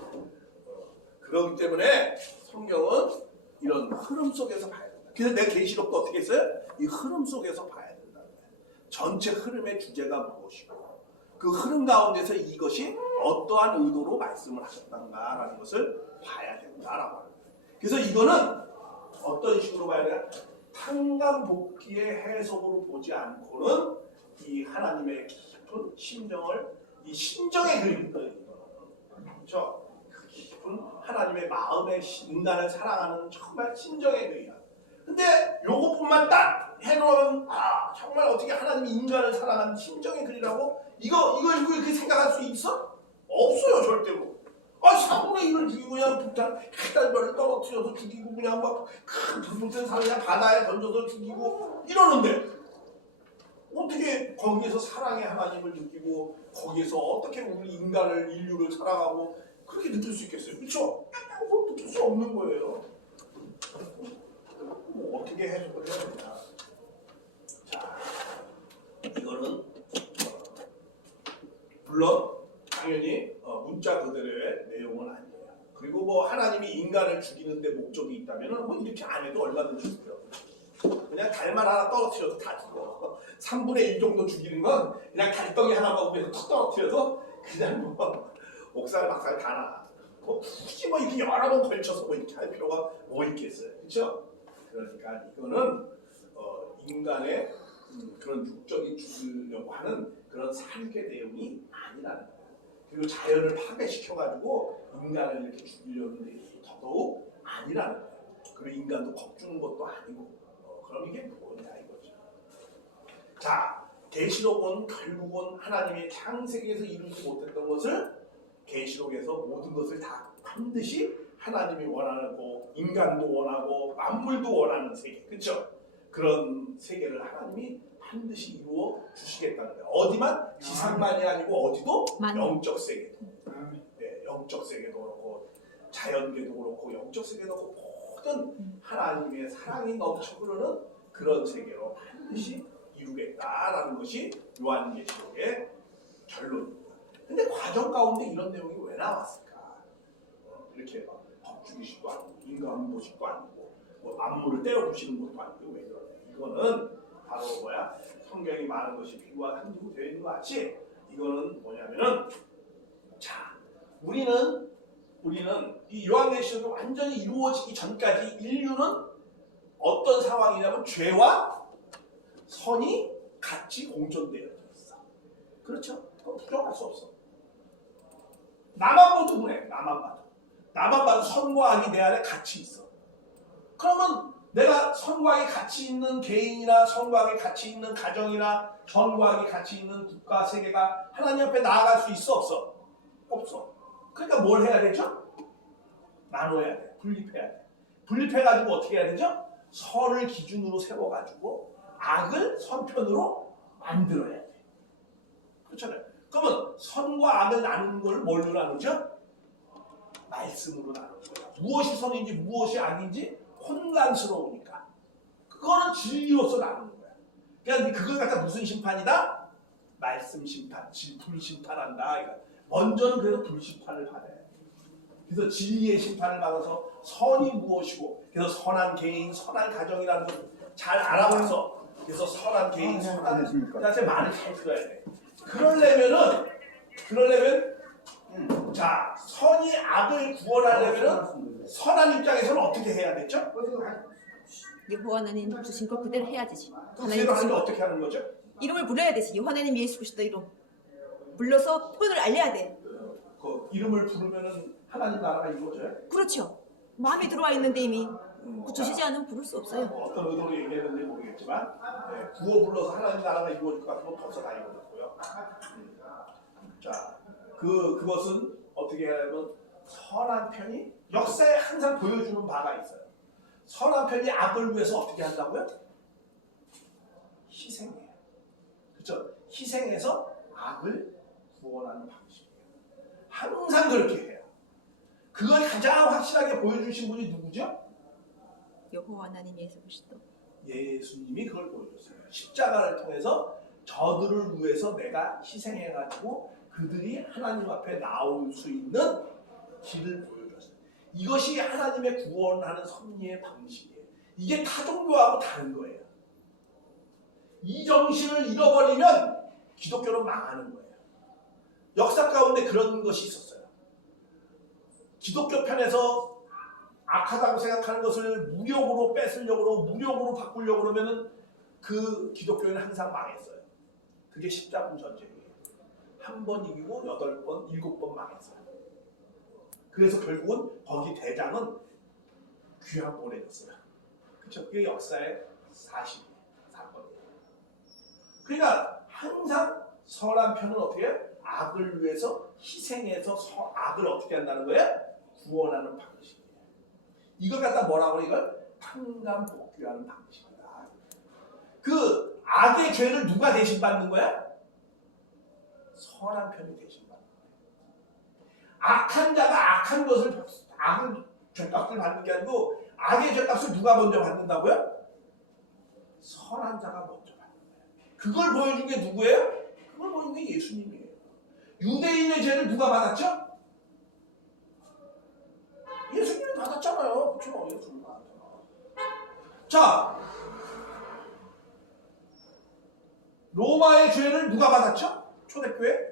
그렇기 때문에 성경은 이런 흐름 속에서 봐야 된다. 그래서 내 계시록도 어떻게 했어요? 이 흐름 속에서 봐야 된다. 전체 흐름의 주제가 무엇이고 그 흐름 가운데서 이것이 어떠한 의도로 말씀을 하셨던가라는 것을 봐야 된다라고 합니다. 그래서 이거는 어떤 식으로 봐야 되나? 탕감복귀의 해석으로 보지 않고는 이 하나님의 깊은 심정을 이 심정의 그림인 거예요. 그렇죠? 그 깊은 하나님의 마음의 인간을 사랑하는 정말 심정의 그림이야. 근데 요것뿐만 딱 해놓으면 정말 어떻게 하나님이 인간을 사랑하는 심정의 글이라고 이거 이렇게 생각할 수 있어? 없어요, 절대로. 4분의 1을 죽이고 그냥 북한 해달별을 떨어뜨려서 죽이고 그냥 막 큰 불붙은 산 그냥 바다에 던져서 죽이고 이러는데 어떻게 거기에서 사랑의 하나님을 느끼고 거기에서 어떻게 우리 인류를 사랑하고 그렇게 느낄 수 있겠어요? 그렇죠? 그거 느낄 수 없는 거예요. 어떻게 해석을 해야 되냐? 자, 이거는 물론 당연히 문자 그대로의 내용은 아니에요. 그리고 뭐 하나님이 인간을 죽이는데 목적이 있다면 뭐 이렇게 안 해도 얼마든지 죽여. 그냥 달만 하나 떨어뜨려도 다 죽어. 3분의 1 정도 죽이는 건 그냥 달덩이 하나 먹으면서 툭 떨어뜨려서 그냥 뭐 옥살 박살 다 나. 뭐 굳이 뭐 이렇게 여러 번 걸쳐서 뭐 이렇게 할 필요가 뭐 있겠어요. 그렇죠? 그러니까 이거는 인간의 그런 육적이 죽으려고 하는 그런 사육의 내용이 아니라는 거예요. 그리고 자연을 파괴시켜가지고 인간을 이렇게 죽이려는 내용이 더더욱 아니라는 거예요. 그리고 인간도 겁주는 것도 아니고 그럼 이게 뭐냐 이거죠. 자, 계시록은 결국은 하나님이 창세기에서 이루지 못했던 것을 계시록에서 모든 것을 다 반드시 하나님이 원하고 인간도 원하고 만물도 원하는 세계, 그렇죠? 그런 세계를 하나님이 반드시 이루어 주시겠다는 거예요. 어디만? 지상만이 아니고 어디도? 영적 세계도. 네, 영적 세계도 그렇고 자연계도 그렇고 영적 세계도 그렇고 모든 하나님의 사랑이 넘쳐 흐르는 그런 세계로 반드시 이루겠다라는 것이 요한계시록의 결론입니다. 근데 과정 가운데 이런 내용이 왜 나왔을까? 이렇게 법주기식도 아니고 인간보식도 아니고 뭐 만물을 때려 부시는 것도 아니고 왜 그러냐? 이거는 바로 뭐야? 성경이 많은 것이 비유와 상징으로 되어 있는 것 같이 이거는 뭐냐면은 자, 우리는 이 요한계시록이 완전히 이루어지기 전까지 인류는 어떤 상황이냐면 죄와 선이 같이 공존되어 있어. 그렇죠? 그건 부정할 수 없어. 나만 봐도 그래. 나만 봐도 선과 악이 내 안에 같이 있어. 그러면 내가 선과 악이 같이 있는 개인이나 선과 악이 같이 있는 가정이나 선과 악이 같이 있는 국가, 세계가 하나님 앞에 나아갈 수 있어, 없어? 없어. 그러니까 뭘 해야 되죠? 나눠야 돼. 분립해야 돼. 분립해가지고 어떻게 해야 되죠? 선을 기준으로 세워가지고 악을 선편으로 만들어야 돼. 그렇잖아요. 그러면 선과 악을 나누는 걸 뭘로 나누죠? 말씀으로 나누는 거야. 무엇이 선인지 무엇이 악인지 혼란스러우니까. 그거는 진리로서 나누는 거야. 그러니까 그걸 갖다 무슨 심판이다? 말씀 심판, 불심판한다. 먼저는 그래도 불심판을 받아야 돼. 그래서 진리의 심판을 받아서 선이 무엇이고, 그래서 선한 개인, 선한 가정이라는 걸 잘 알아봐서, 그래서 선한 개인, 선한 자체 말을 잘 들어야 돼. 그러려면 자, 선이 악을 구원하려면 선한 입장에서는 어떻게 해야 되죠? 여호와 하나님 주신 것 그대로 해야지. 그대로 하는데 어떻게 하는 거죠? 이름을 불러야 되지. 여호와 하나님 예수 그리스도 이름 불러서 표현을 알려야 돼. 그 이름을 부르면은 하나님 나라가 이루어져요? 그렇죠. 마음에 들어와 있는데 이미 주시지 않으면 부를 수 없어요. 어떤 의도로 얘기했는지 모르겠지만 구호 불러서 하나님 나라가 이루어질 것 같으면 벌써 다 이루어졌고요. 자, 그것은 어떻게 하냐면 선한 편이 역사에 항상 보여주는 바가 있어요. 선한 편이 악을 위해서 어떻게 한다고요? 희생해요. 그렇죠? 희생해서 악을 구원하는 방식이에요. 항상 그렇게 해요. 그걸 가장 확실하게 보여주신 분이 누구죠? 여호와 하나님 예수 그리스도. 예수님이 그걸 보여줬어요. 십자가를 통해서 저들을 위해서 내가 희생해가지고 그들이 하나님 앞에 나올 수 있는 길을 보여줬어요. 이것이 하나님의 구원하는 섭리의 방식이에요. 이게 타 종교하고 다른 거예요. 이 정신을 잃어버리면 기독교는 망하는 거예요. 역사 가운데 그런 것이 있었어요. 기독교 편에서 악하다고 생각하는 것을 무력으로 뺏으려고 무력으로 바꾸려고 그러면은 그 기독교는 항상 망했어요. 그게 십자군 전쟁이에요. 한 번 이기고 8번, 7번 망했어요. 그래서 결국은 거기 대장은 귀양 보내졌어요. 그렇죠? 그게 역사의 사실이에요. 사건이에요. 그러니까 항상 선한 편은 어떻게 해요? 악을 위해서 희생해서 악을 어떻게 한다는 거예요? 구원하는 방식이에요. 이걸 갖다 뭐라고 이걸 판단복귀하는 방식이다. 그 악의 죄를 누가 대신 받는 거야? 선한 편이 대신 받는 거야. 악한 자가 악한 것을 악을 죄값을 받는 게 아니고 악의 죄값을 누가 먼저 받는다고요? 선한 자가 먼저 받는 거예요. 그걸 보여준 게 누구예요? 그걸 보여준 게 예수님이에요. 유대인의 죄를 누가 받았죠? 예수님이 받았잖아요. 그렇죠? 예수님이 받았잖아요. 자, 로마의 죄를 누가 받았죠? 초대교회?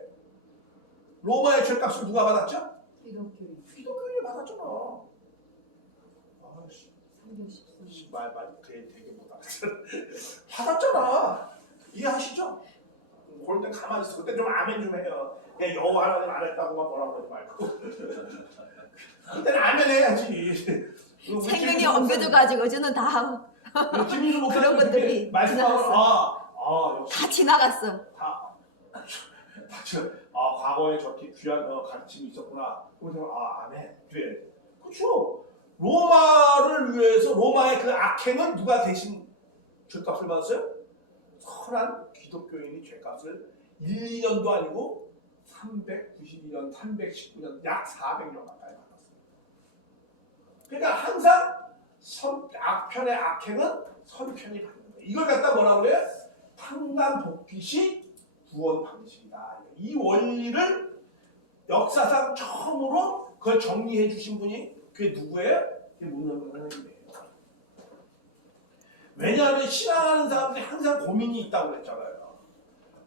로마의 죄값을 누가 받았죠? 기독교인. 기독교인이 받았잖아. 아이씨, 314. 말 되게 못 알아듣어. 받았잖아. 이해하시죠? 그럴 땐 가만히 있어. 그때 좀 아멘 좀 해요. 그냥 여호와 하나님 안 했다고만 뭐라고 하지 말고. 그때는 아멘 해야지. 생명이 옮겨져가지고 저는 다 그런 것들이 지나갔어. 역시 다 지나갔어. 과거에 저렇게 귀한 가르침이 있었구나. 그래서 아멘. 그래. 그렇죠. 로마를 위해서 로마의 그 악행은 누가 대신 죄값을 받았어요? 선한 기독교인이 죄값을 1, 2년도 아니고 392년, 319년, 약 400년 가까이 받았어요. 그러니까 항상 악편의 악행은 선편이 받는 거예요. 이걸 갖다 뭐라고 그래요? 판단복귀식 구원 방식이다. 이 원리를 역사상 처음으로 그걸 정리해 주신 분이 그게 누구예요? 그게 문화의 하나님이에요. 왜냐하면 신앙하는 사람들이 항상 고민이 있다고 그랬잖아요.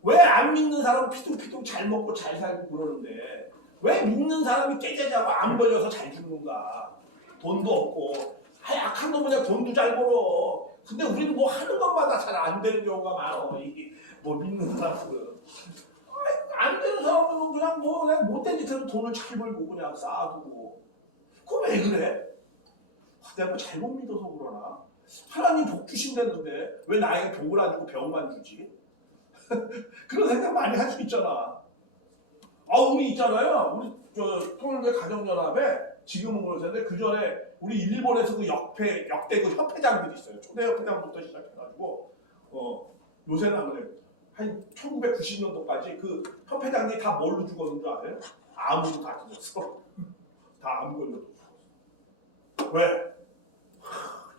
왜 안 믿는 사람은 피둥피둥 잘 먹고 잘 살고 그러는데 왜 믿는 사람이 깨재자고 안 벌려서 잘 죽는가? 돈도 없고 약한 놈은 그냥 돈도 잘 벌어. 근데 우리는 뭐 하는 것마다 잘 안 되는 경우가 많아. 뭐 믿는 사람들은 안 되는 사람들은 그냥 못된 짓으로 돈을 잘 벌고 그냥 쌓아두고. 그거 왜 그래? 내가 뭐 잘못 믿어서 그러나? 하나님 복 주신다는데 왜 나에게 복을 안 주고 병만 주지? 그런 생각 많이 할 수 있잖아. 우리 있잖아요. 우리 통일교회 가정연합에 지금은 그러는데 그 전에 우리 일본에서 그 역대 그 협회장들이 있어요. 초대 협회장부터 시작해가지고 요새는 안 그래요. 한 1990년도까지 그 협회장들이 다 뭘로 죽었는 줄 아세요? 암으로 다 죽었어. 다 암 걸려서 죽었어. 왜?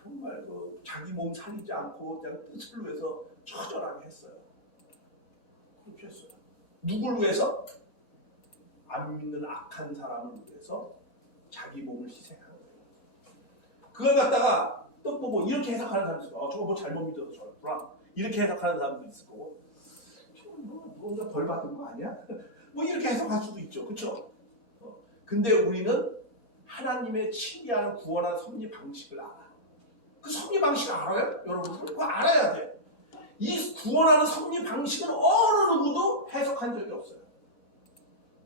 정말 자기 몸 살리지 않고 그냥 뜻을 위해서 처절하게 했어요. 그렇게 했어요. 누굴 위해서? 안 믿는 악한 사람을 위해서 자기 몸을 희생한 거예요. 그걸 갖다가 또 뭐 이렇게 해석하는 사람도 있고 저거 뭐 잘못 믿어서 저랬구나 이렇게 해석하는 사람도 있을 거고 뭔가 벌 받은 거 아니야? 뭐 이렇게 해석할 수도 있죠. 그렇죠? 근데 우리는 하나님의 치리하는 구원하는 섭리 방식을 알아. 그 섭리 방식 알아요? 여러분들 그거 알아야 돼. 이 구원하는 섭리 방식은 어느 누구도 해석한 적이 없어요.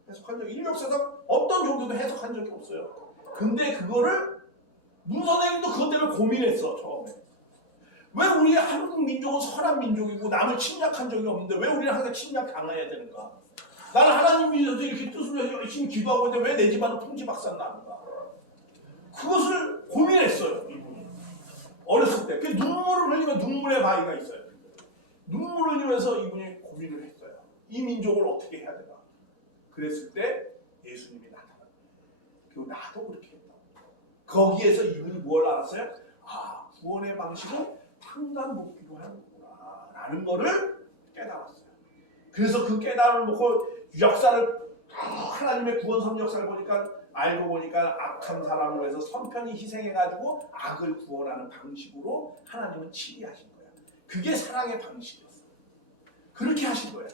해석한 적이 인류 역사상 어떤 종교도 해석한 적이 없어요. 근데 그거를 문 선생님도 그것 때문에 고민했어 처음에. 왜 우리 한국 민족은 선한 민족이고 남을 침략한 적이 없는데 왜 우리는 항상 침략 당해야 되는가? 나는 하나님 믿어서 이렇게 뜻을 열심히 기도하고 있는데 왜 내 집안은 풍지박산 나는가? 그것을 고민했어요 이분이. 어렸을 때. 그 눈물을 흘리면 눈물의 바위가 있어요. 눈물을 흘리면서 이분이 고민을 했어요. 이 민족을 어떻게 해야 되나? 그랬을 때 예수님이 나타난 거예요. 그리고 나도 그렇게 했다고. 거기에서 이분이 뭘 알았어요? 아, 구원의 방식은 판단복귀로 하는 거구나 라는 거를 깨달았어요. 그래서 그 깨달음을 놓고 역사를 하나님의 구원선 역사를 보니까 알고 보니까 악한 사람으로 해서 선편히 희생해가지고 악을 구원하는 방식으로 하나님은 치리하신 거야. 그게 사랑의 방식이었어요. 그렇게 하신 거예요.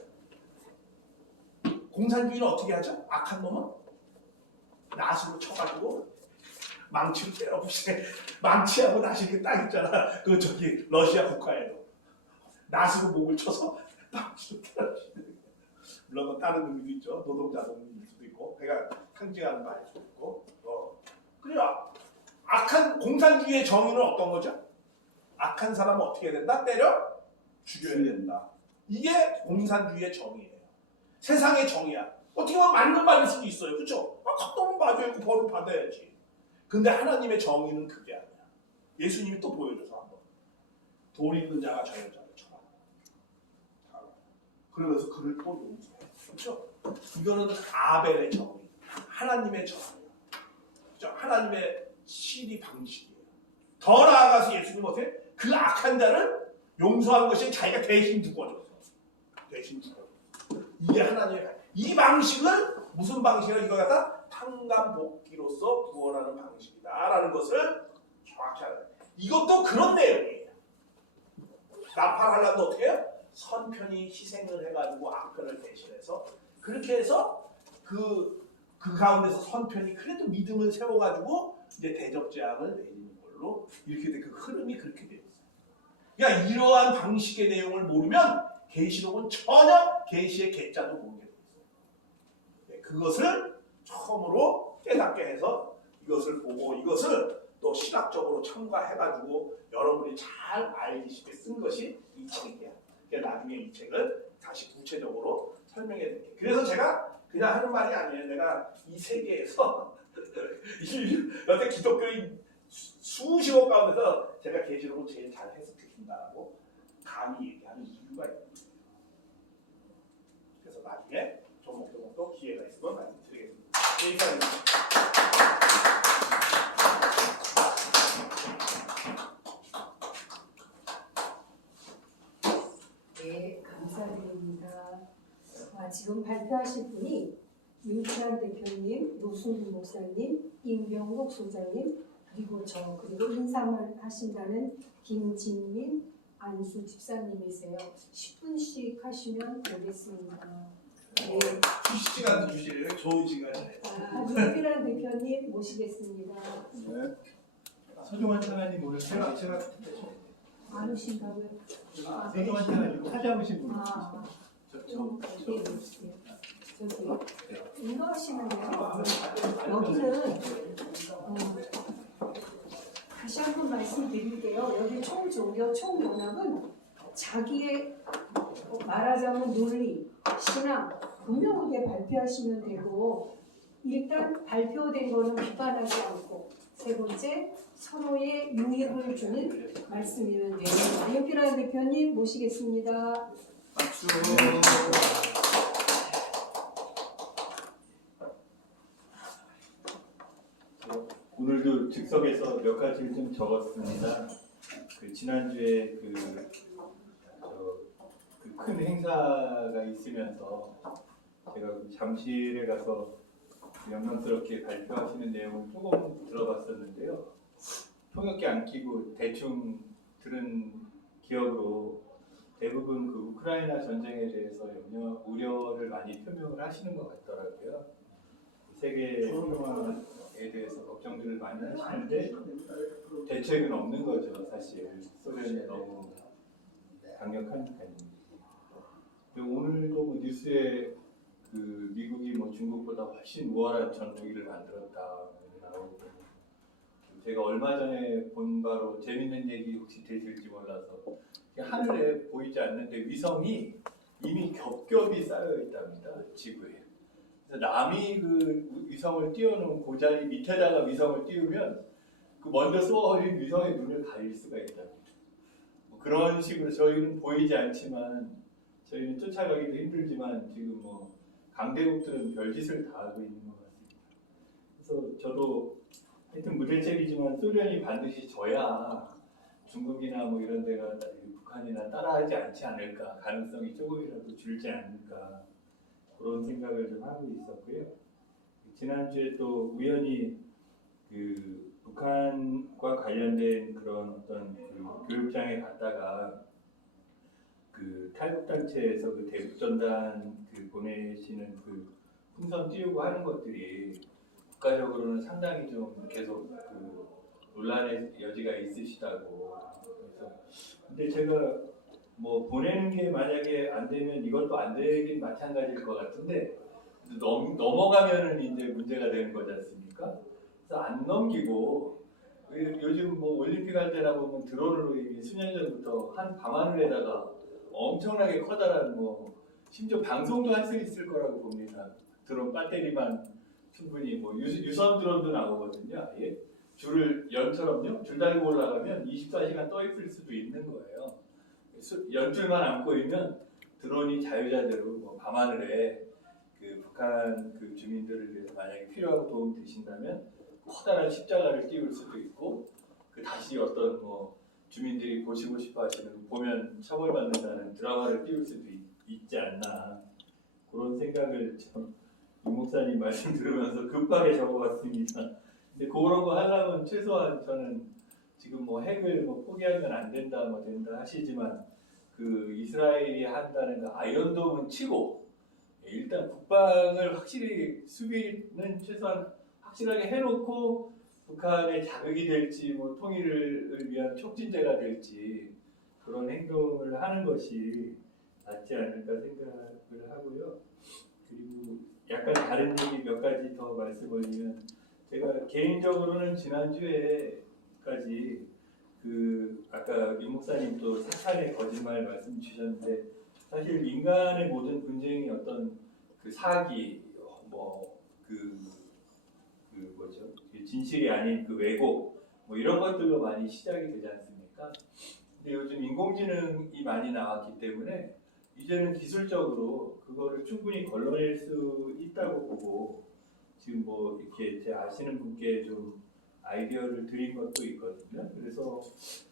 공산주의는 어떻게 하죠? 악한 놈은 낫으로 쳐가지고 망치로 때려부시게 망치하고 낫이 이렇게 딱 있잖아. 그 저기 러시아 국가에도 낫으로 목을 쳐서 망치로 때려부시게. 물론 다른 의미도 있죠. 노동자 의미일 수도 있고, 배가 상징하는 말일 수도 있고. 그래요. 악한 공산주의의 정의는 어떤 거죠? 악한 사람은 어떻게 해야 된다? 때려 죽여야 된다. 이게 공산주의의 정의예요. 세상의 정의야. 어떻게 보면 맞는 말일 수도 있어요. 그렇죠? 컷도면 맞아야 벌을 받아야지. 근데 하나님의 정의는 그게 아니야. 예수님이 또 보여줘서 한번. 돌 있는 자가 저 여자를 쳐라. 그러면서 그를 또 용서해. 그렇죠? 이거는 아벨의 정의, 하나님의 정의, 그렇죠? 하나님의 치리 방식이에요. 더 나아가서 예수님 어떻게? 그 악한 자를 용서한 것이 자기가 대신 죽어줬어. 대신 죽어줬어. 이게 하나님의 방식. 이 방식은 무슨 방식이라 이거 갖다 판단복귀로서 구원하는 방식이다라는 것을 정확히 알아요. 이것도 그런 내용이에요. 나팔하려면 어떻게 해요? 선편이 희생을 해가지고 악편을 대신해서 그렇게 해서 그 가운데서 선편이 그래도 믿음을 세워가지고 이제 대접재앙을 내리는 걸로 이렇게 된 그 흐름이 그렇게 되어 있어요. 그러니까 이러한 방식의 내용을 모르면 계시록은 전혀 계시의 계자도 모르게 되어 있어요. 네, 그것을 처음으로 깨닫게 해서 이것을 보고 이것을 또 신학적으로 첨가해가지고 여러분이 잘 알기 쉽게 쓴 것이 이 책이야. 나중에 이 책을 다시 구체적으로 설명해 드릴게요. 그래서 제가 그냥 하는 말이 아니에요. 내가 이 세계에서 여태 기독교인 수십억 가운데서 제가 계시록을 제일 잘 해석해 준다라고 감히 얘기하는 이유가 있습니다. 그래서 나중에 조목조목 기회가 있으면 말씀드리겠습니다. 이상입니다. 네, 감사드립니다. 지금 발표하실 분이 윤철 대표님, 노승훈 목사님, 임병국 소장님, 그리고 그리고 인사만 하신다는 김진민, 안수 집사님이세요. 10분씩 하시면 되겠습니다. 네. 시간도 주시래요. 좋은 시간이네요. 윤필환 대표님 모시겠습니다. 네. 서종환 차관님 오늘 제가 안 오신다고요? 서종환 차관님 찾아오신 분. 좀 기대해주세요. 저기 인도하시는데요. 여기는 다시 한번 말씀드릴게요. 여기 총종교, 총연합은 자기의 말하자면 논리, 신앙 분명하게 발표하시면 되고 일단 발표된 거는 비판하지 않고 세 번째 서로의 유익을 주는 말씀이면 돼요. 윤필환 대표님 모시겠습니다. 박수. 오늘도 즉석에서 몇 가지를 좀 적었습니다. 지난주에 큰 행사가 있으면서 제가 잠실에 가서 영광스럽게 발표하시는 내용을 조금 들어봤었는데요. 통역기 안 끼고 대충 들은 기억으로 대부분 우크라이나 전쟁에 대해서 우려를 많이 표명을 하시는 것 같더라고요. 세계 평화에 대해서 걱정들을 많이 하시는데 대책은 없는 거죠, 사실. 소련이 너무 강력하니까요. 오늘도 뉴스에 미국이 중국보다 훨씬 우월한 전투기를 만들었다 나오고 제가 얼마 전에 본 바로 재밌는 얘기 혹시 되실지 몰라서 하늘에 보이지 않는데 위성이 이미 겹겹이 쌓여 있답니다. 지구에. 그래서 남이 그 위성을 띄워놓은 그 자리 밑에다가 위성을 띄우면 그 먼저 쏘아올린 위성의 눈을 가릴 수가 있답니다. 뭐 그런 식으로 저희는 보이지 않지만 저희는 쫓아가기도 힘들지만 지금 뭐 강대국들은 별짓을 다 하고 있는 것 같습니다. 그래서 저도 하여튼 무대책이지만 소련이 반드시 져야 중국이나 뭐 이런 데가 북한이나 따라하지 않지 않을까, 가능성이 조금이라도 줄지 않을까 그런 생각을 좀 하고 있었고요. 지난주에 또 우연히 그 북한과 관련된 그런 어떤 그 교육장에 갔다가 그 탈북단체에서 그 대북전단 그 보내시는 그 풍선 띄우고 하는 것들이 국가적으로는 상당히 좀 계속 그 논란의 여지가 있으시다고. 그래서 근데 제가 뭐 보내는 게 만약에 안 되면 이것도 안 되긴 마찬가지일 것 같은데 넘어가면은 이제 문제가 되는 거지 않습니까? 그래서 안 넘기고 요즘 뭐 올림픽 할 때나 보면 드론으로 이게 수년 전부터 한 밤하늘에다가 엄청나게 커다란 뭐 심지어 방송도 할 수 있을 거라고 봅니다. 드론 배터리만 충분히 뭐 유선 드론도 나오거든요. 아예 줄을 연처럼요. 줄 달고 올라가면 24시간 떠 있을 수도 있는 거예요. 연줄만 안고 있면 드론이 자유자재로 뭐 밤하늘에 그 북한 그 주민들을 위해서 만약에 필요하고 도움 되신다면 커다란 십자가를 띄울 수도 있고 그 다시 어떤 뭐 주민들이 보시고 싶어 하시는 보면 처벌받는다는 드라마를 띄울 수도 있지 않나 그런 생각을 참 유 목사님 말씀 들으면서 급하게 적어봤습니다. 근데 그런 거 하려면 최소한 저는 지금 뭐 핵을 뭐 포기하면 안 된다 뭐 된다 하시지만 그 이스라엘이 한다는 그 아이언돔은 치고 일단 국방을 확실히 수비는 최소한 확실하게 해놓고 북한의 자극이 될지 뭐 통일을 위한 촉진제가 될지 그런 행동을 하는 것이 낫지 않을까 생각을 하고요. 그리고 약간 다른 얘기 몇 가지 더 말씀드리면 제가 개인적으로는 지난주에까지 그 아까 유 목사님도 사탄의 거짓말 말씀 주셨는데 사실 인간의 모든 분쟁이 어떤 그 사기 그 뭐죠 그 진실이 아닌 그 왜곡 뭐 이런 것들로 많이 시작이 되지 않습니까? 근데 요즘 인공지능이 많이 나왔기 때문에 이제는 기술적으로 그거를 충분히 걸러낼 수 있다고 보고 지금 뭐 이렇게 제 아시는 분께 좀 아이디어를 드린 것도 있거든요. 그래서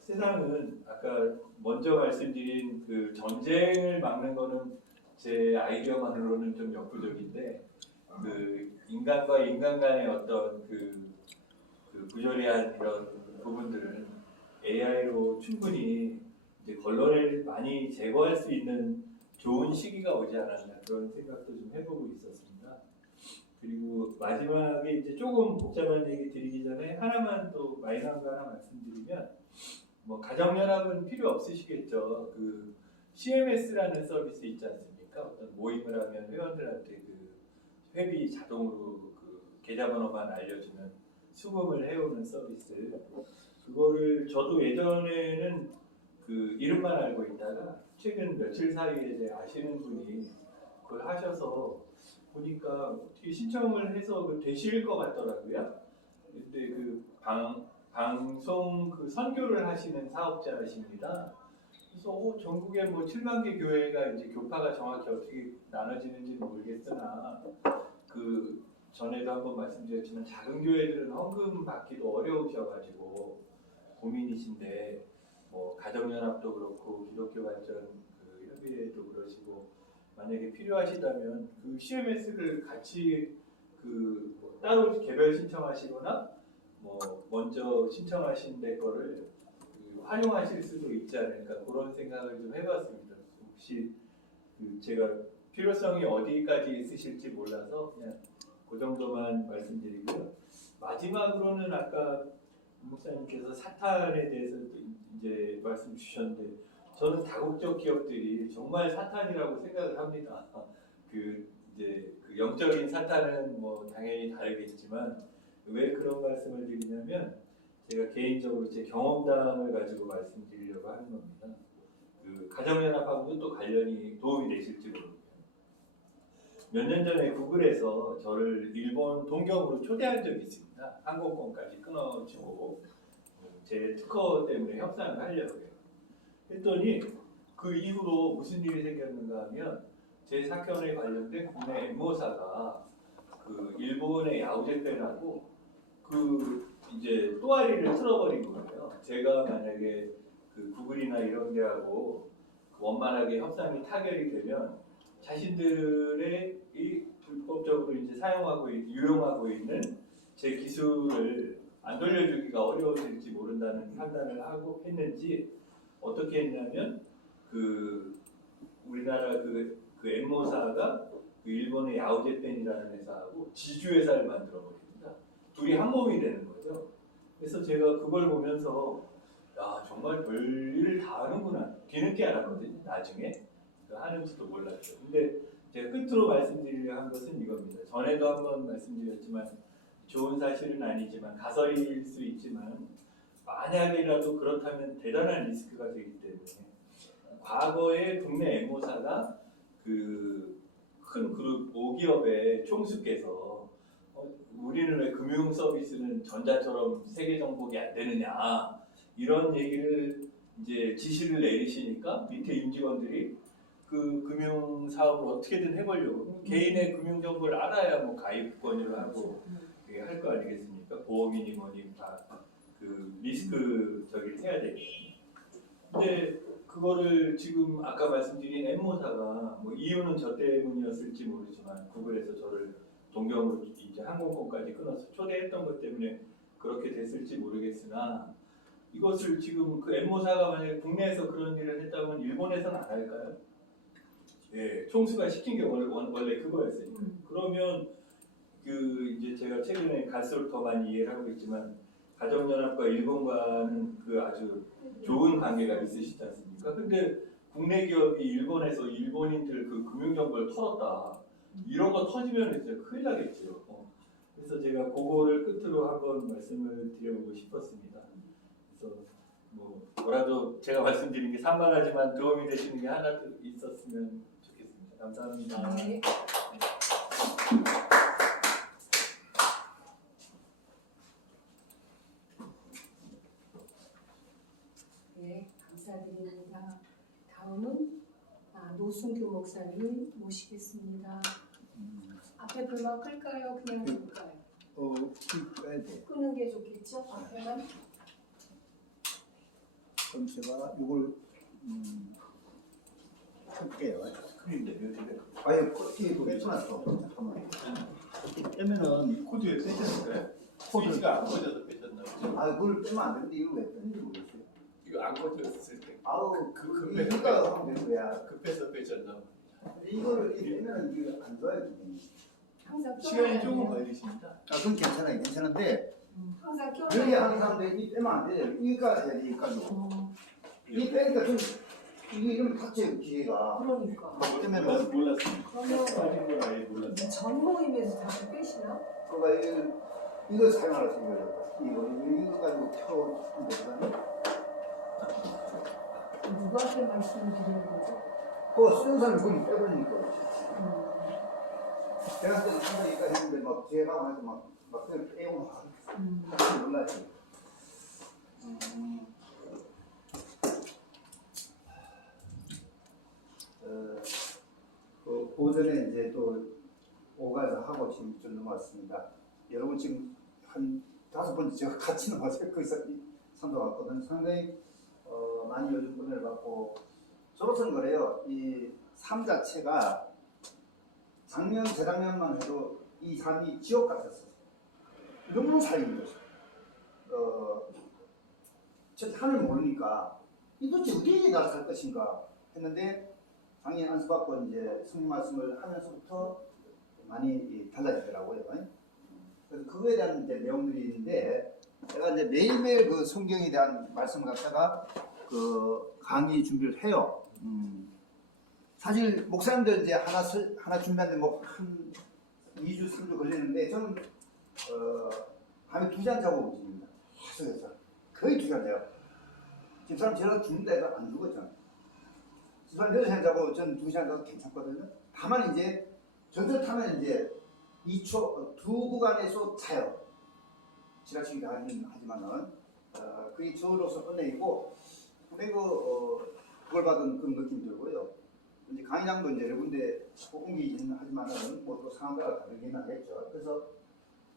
세상은 아까 먼저 말씀드린 그 전쟁을 막는 거는 제 아이디어만으로는 좀 역부족인데 그 인간과 인간 간의 어떤 그 부조리한 이런 부분들은 AI로 충분히 이제 걸러낼 많이 제거할 수 있는 좋은 시기가 오지 않았나 그런 생각도 좀 해보고 있었습니다. 그리고 마지막에 이제 조금 복잡한 얘기 드리기 전에 하나만 또 마이너한 거 하나 말씀드리면 뭐 가정연합은 필요 없으시겠죠. 그 CMS라는 서비스 있지 않습니까? 어떤 모임을 하면 회원들한테 그 회비 자동으로 그 계좌번호만 알려주면 수금을 해오는 서비스. 그거를 저도 예전에는 그 이름만 알고 있다가 최근 며칠 사이에 이제 아시는 분이 그걸 하셔서 보니까 어떻게 신청을 해서 그 되실 것 같더라고요. 근데 그 방송 그 선교를 하시는 사업자이십니다. 그래서 전국에 뭐 7만 개 교회가 이제 교파가 정확히 어떻게 나눠지는지 모르겠으나 그 전에도 한번 말씀드렸지만 작은 교회들은 헌금 받기도 어려우셔가지고 고민이신데 뭐 가정연합도 그렇고 기독교 발전 그 협의회도 그러시고 만약에 필요하시다면 그 CMS를 같이 그뭐 따로 개별 신청하시거나 뭐 먼저 신청하신 데 거를 그 활용하실 수도 있지 않을까 그런 생각을 좀 해봤습니다. 혹시 그 제가 필요성이 어디까지 있으실지 몰라서 그냥 그 정도만 말씀드리고요. 마지막으로는 아까 목사님께서 사탄에 대해서 이제 말씀 주셨는데 저는 다국적 기업들이 정말 사탄이라고 생각을 합니다. 그 이제 그 영적인 사탄은 뭐 당연히 다르겠지만 왜 그런 말씀을 드리냐면 제가 개인적으로 제 경험담을 가지고 말씀드리려고 하는 겁니다. 그 가정연합하고도 또 관련이 도움이 되실지 모릅니다. 몇 년 전에 구글에서 저를 일본 동경으로 초대한 적이 있습니다. 항공권까지 끊어주고 제 특허 때문에 협상을 하려고요. 했더니 그 이후로 무슨 일이 생겼는가 하면 제 사건에 관련된 국내 엠모사가 그 일본의 야후제팬하고 그 이제 또아리를 틀어버린 거예요. 제가 만약에 그 구글이나 이런 데하고 그 원만하게 협상이 타결이 되면 자신들의 이 불법적으로 이제 사용하고 유용하고 있는 제 기술을 안 돌려주기가 어려워질지 모른다는 판단을 하고 했는지 어떻게 했냐면 그 우리나라 그 엠모사가 그 일본의 야후제팬이라는 회사하고 지주회사를 만들어 버립니다. 둘이 한 몸이 되는 거죠. 그래서 제가 그걸 보면서 야 정말 별일을 다 하는구나 뒤늦게 알았거든요. 나중에 하는지도 몰랐죠. 근데 제가 끝으로 말씀드리려 한 것은 이겁니다. 전에도 한번 말씀드렸지만 좋은 사실은 아니지만 가설일 수 있지만 만약이라도 그렇다면 대단한 리스크가 되기 때문에 과거에 국내 엠모사가 그 큰 그룹 5기업의 총수께서 우리는 왜 금융 서비스는 전자처럼 세계 정복이 안 되느냐 이런 얘기를 이제 지시를 내리시니까 밑에 임직원들이 그 금융 사업을 어떻게든 해보려고 개인의 금융 정보를 알아야 뭐 가입권을 하고 할 거 아니겠습니까? 보험이니 뭐니 다 그 리스크 저기를 해야 되거든요. 근데 그거를 지금 아까 말씀드린 엠모사가 뭐 이유는 저 때문이었을지 모르지만 구글에서 저를 동경으로 이제 항공권까지 끊어서 초대했던 것 때문에 그렇게 됐을지 모르겠으나 이것을 지금 그 엠모사가 만약에 국내에서 그런 일을 했다면 일본에서는 안 할까요? 예, 총수가 시킨 게 원래 그거였으니까. 그러면 그 이제 제가 최근에 갈수록 더 많이 이해를 하고 있지만 가정연합과 일본과는 그 아주 좋은 관계가 있으시지 않습니까? 근데 국내 기업이 일본에서 일본인들 그 금융정보를 털었다. 이런 거 터지면 진짜 큰일 나겠죠. 그래서 제가 그거를 끝으로 한번 말씀을 드려보고 싶었습니다. 그래서 뭐라도 제가 말씀드린 게 산만하지만 도움이 되시는 게 하나 있었으면 좋겠습니다. 감사합니다. 네. 네, 감사드립니다. 다음은 노순규 목사님 모시겠습니다. 앞에 불만 끌까요? 그냥 볼까요? 빼야 돼. 끄는 게 좋겠죠? 앞에만? 그럼 제가 이걸 할게요. 큰일인데 어떻게? 아예 코트에 빼놨어. 잠깐만. 빼면은 코드에 빼셨을까요? 스위치가 안 꺼져서 빼셨나 보죠? 그걸 빼면 안 되는데 이걸 왜 빼는지 모르겠어요. 이거 안 꺼졌을 때 이거 하면 되는 거야. 급해서 빼셨나 보죠? 이거를 빼면은 이거 안 좋아요. 항상 시간이 조금 걸리십니다. 그건 괜찮아요. 괜찮은데 항상 껴. 여기 하는 사람들이 이 빼면 안 돼요. 이거까지 해야 돼. 이거까지. 이 빼니까 좀 이게 이러면 닫혀요. 기회가. 그러니까. 빼면은 몰랐습니다. 그러면 빠진 걸 아예 몰랐어요. 전 모임에서 다시 빼시나? 그러니까 이거 사용하라 생각해요. 이거 가지고 켜면 되거든요. 누구한테 말씀을 드리는 거죠? 그거 쓰는 사람이 거기 빼버리니까. 제가 그때 상당히까지 했는데 막 제가 해서 막 그냥 빼고 막 놀라지. 그 오전에 이제 또 오가서 하고 지금 좀 넘어왔습니다. 여러분 지금 한 5번째 제가 같이 넘어왔어요. 거기서 선도 왔거든요. 상당히 많이 요즘 은혜를 받고 저로서는 그래요. 이 삶 자체가 작년, 재작년만 해도 이 삶이 지옥 같았어요. 너무 살기 힘들었어요. 하늘 모르니까 이 도대체 어떻게 나를 살 것인가 했는데 작년 안수받고 이제 성령 말씀을 하면서부터 많이 달라지더라고요. 그래서 그거에 대한 이제 내용들이 있는데 제가 이제 매일매일 그 성경에 대한 말씀을 갖다가 그 강의 준비를 해요. 사실 목사님들 이제 하나 준비하는데 뭐 한 2주, 3주 걸리는데 저는 밤에 2시 안 자고 움직입니다. 계속해서. 거의 2시간 자요. 집사람 제가 죽는다 해도 안 죽었잖아요. 집사람 8시간 자고 전 2시간 자도 괜찮거든요. 다만 이제 전철 타면 이제 2초, 2구간에서 자요. 지나치기도 하지만은 그게 저로서 은혜이고 상당히 그걸 받은 그런 느낌이 들고요. 이제 강의장도 이제 여러 군데 옮기긴 하지만은 뭐 또 상황마다 다르긴 하겠죠. 그래서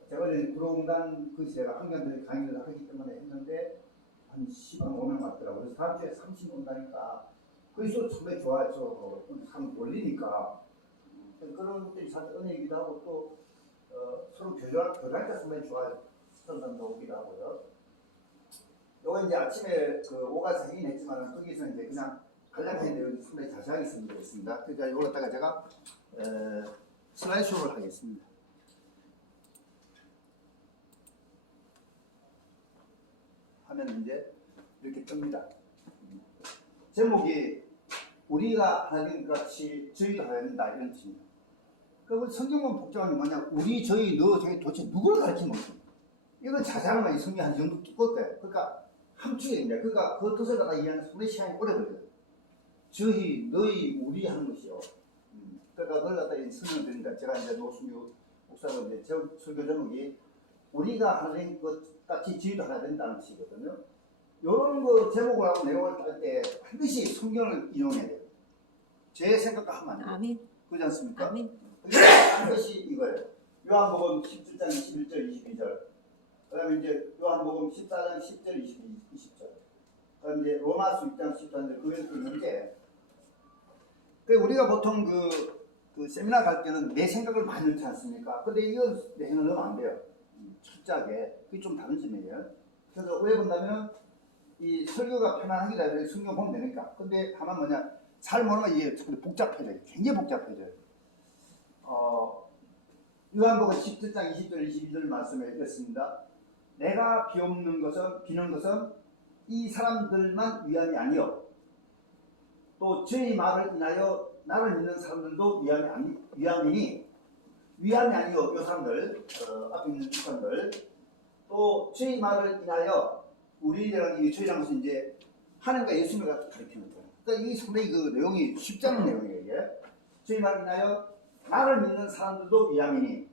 제가 이제 구로공단 그 시대가 한경들이 강의를 하기 때문에 했는데 한 15명 맞더라고요. 그래서 다음 주에 30 온다니까 그래서 정말 좋아해서 상 올리니까 그런 것들이 사실 은혜이기도 하고 또 서로 교류할 때 상당히 좋아요. 스턴단도 오기도 하고요. 요거 이제 아침에 그 오가서 하긴 했지만 거기서 이제 그냥 관람해 내용이 상당히 자세하게 준비되어 있습니다. 그러니까 이걸 갖다가 제가 슬라이드쇼를 하겠습니다. 하면 이제 이렇게 뜹니다. 제목이 우리가 하나님 같이 저희도 하나님다 이런 뜻입니다. 그리고 성경은 복잡한 게 뭐냐? 우리, 저희, 너, 저희 도대체 누구를 가르치는 거지? 이건 자세하면 성경 한 정도 두꺼울 거예요. 그러니까 함축입니다. 그러니까 그 뜻을 갖다 이해하는 상당히 시간이 오래 걸려요. 저희, 너희, 우리 하는 것이요. 그러니까 그걸 갖다 설명을 드립니다. 제가 이제 노순규 목사로 이제 설교 제목이 우리가 하나님 것 같이 저희도 하나 된다는 뜻이거든요. 이런 거 제목을 하고 내용을 딸 때 반드시 성경을 인용해야 돼요. 제 생각과 하면 안 돼요. 아멘. 그렇지 않습니까? 아멘. 반드시 이거예요. 요한복음 17장 21절 22절. 그 다음에 이제 요한복음 14장 10절 20절. 그 다음에 이제 로마서 6장 14절 그걸 읽는데 우리가 보통 그 세미나 갈 때는 내 생각을 많이 넣지 않습니까? 근데 이건 내 생각을 넣으면 안 돼요. 철저하게. 그게 좀 다른 점이에요. 그래서 왜 본다면 이 설교가 편안하기 때문에 성경 보면 되니까. 근데 다만 뭐냐, 잘 모르면 이게 복잡해져요. 굉장히 복잡해져요. 요한복음 17장 20절 22절 말씀에 읽었습니다. 내가 비는 것은 이 사람들만 위함이 아니요 또 저희 말을 인하여 나를 믿는 사람들도 위함이니 위함이 아니요 이 사람들 앞에 있는 이 사람들 또 저희 말을 인하여 우리라는 이 저희라는 것은 이제 하나님과 예수님을 가리키는 거예요. 그러니까 이 상당히 그 내용이 쉽지 않은 내용이에요. 이게 저희 말을 인하여 나를 믿는 사람들도 위함이니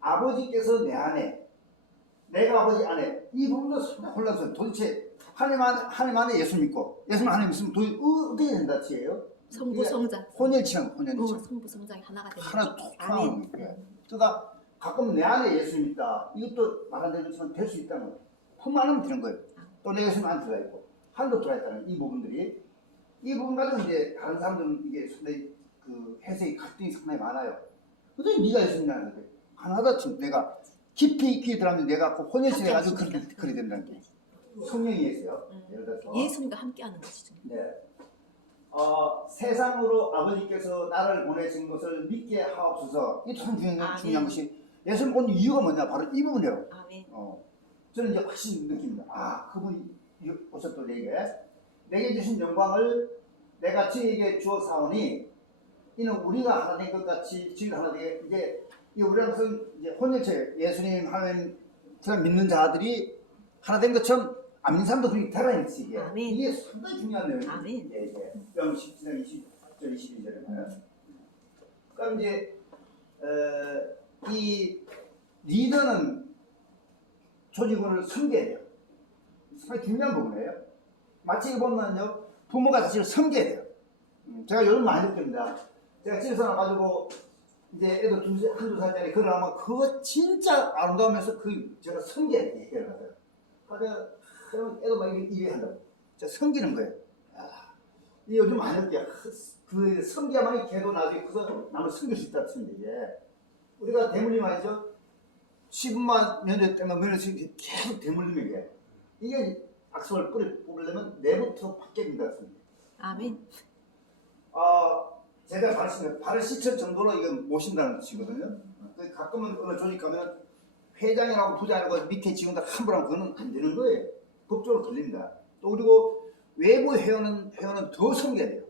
아버지께서 내 안에 내가 아버지 안에 이 부분도 상당히 혼란스러워요. 도대체 하나님 안에 예수 믿고 예수님 하나님 믿으면 도대체 어떻게 된다 치예요? 성부 성자. 혼혈치는 혼혈치 성부 성장이 하나가 되는 하나 거죠. 톡 나오는 거예요. 그러니까 가끔 내 안에 예수님 있다. 이것도 말 안 되지만 될 수 있다는 거예요. 품만 하면 되는 거예요. 또 내 예수님 안 들어가 있고 한도 들어가 있다는 이 부분들이 이 부분 가지고 이제 다른 사람들은 이게 상당히 그 해석이 갈등이 상당히 많아요. 근데 네가 예수님이라는 거예요. 하나하나 지금 내가 깊이 들어가면 내가 그 혼혈치를 가지고 그렇게 된다는 거예요. 성령이 있어요. 예를 들어서 예수님과 함께하는 것이죠. 네. 세상으로 아버지께서 나를 보내신 것을 믿게 하옵소서. 이게 참 중요한 것이 예수님 온 이유가 뭐냐? 바로 이 부분이에요. 아멘. 저는 이제 확실히 느낍니다. 그분이 오셨던 내게 주신 영광을 내가 저에게 주었사오니 이는 우리가 하나 된 것 같이 저희가 하나 되게 이제 우리라는 것은 이제 혼혈체 예수님 하나님 그냥 믿는 자들이 하나 된 것처럼 안 믿는 사람도 그렇게 되라는 것이 이게 상당히 중요한 내용이에요. 아멘. 요한 17장 20절 22절에 말이에요. 그럼 이제 이 리더는 조직원을 섬겨야 돼요. 상당히 중요한 부분이에요. 마치 이거 보면요, 부모가 자식을 섬겨야 돼요. 제가 요즘 많이 느낍니다. 제가 집에서 나가지고 이제 애들 한두 살짜리 그걸 하면 그거 진짜 아름다우면서 제가 섬겨야 돼요. 그러면 애도 막 이래 한다고. 제가 섬기는 거예요. 이 요즘 많이 느껴요. 그 섬겨야만이 걔도 나중에 커서 남을 섬길 수 있다는 뜻인데 이게. 우리가 대물림 아니죠? 10만 년대 때만 며느리 계속 대물림이 이게 악성을 뽑으려면 내부터 바뀌어야 된다 했습니다. 아멘. 제가 발을 씻을 정도로 이건 모신다는 뜻이거든요. 가끔은 어느 조직 가면 회장이라고 부장이라고 밑에 직원들 함부로 하면 그거는 안 되는 거예요. 법적으로 걸립니다. 또 그리고 외부 회원은 더 섬겨야 돼요.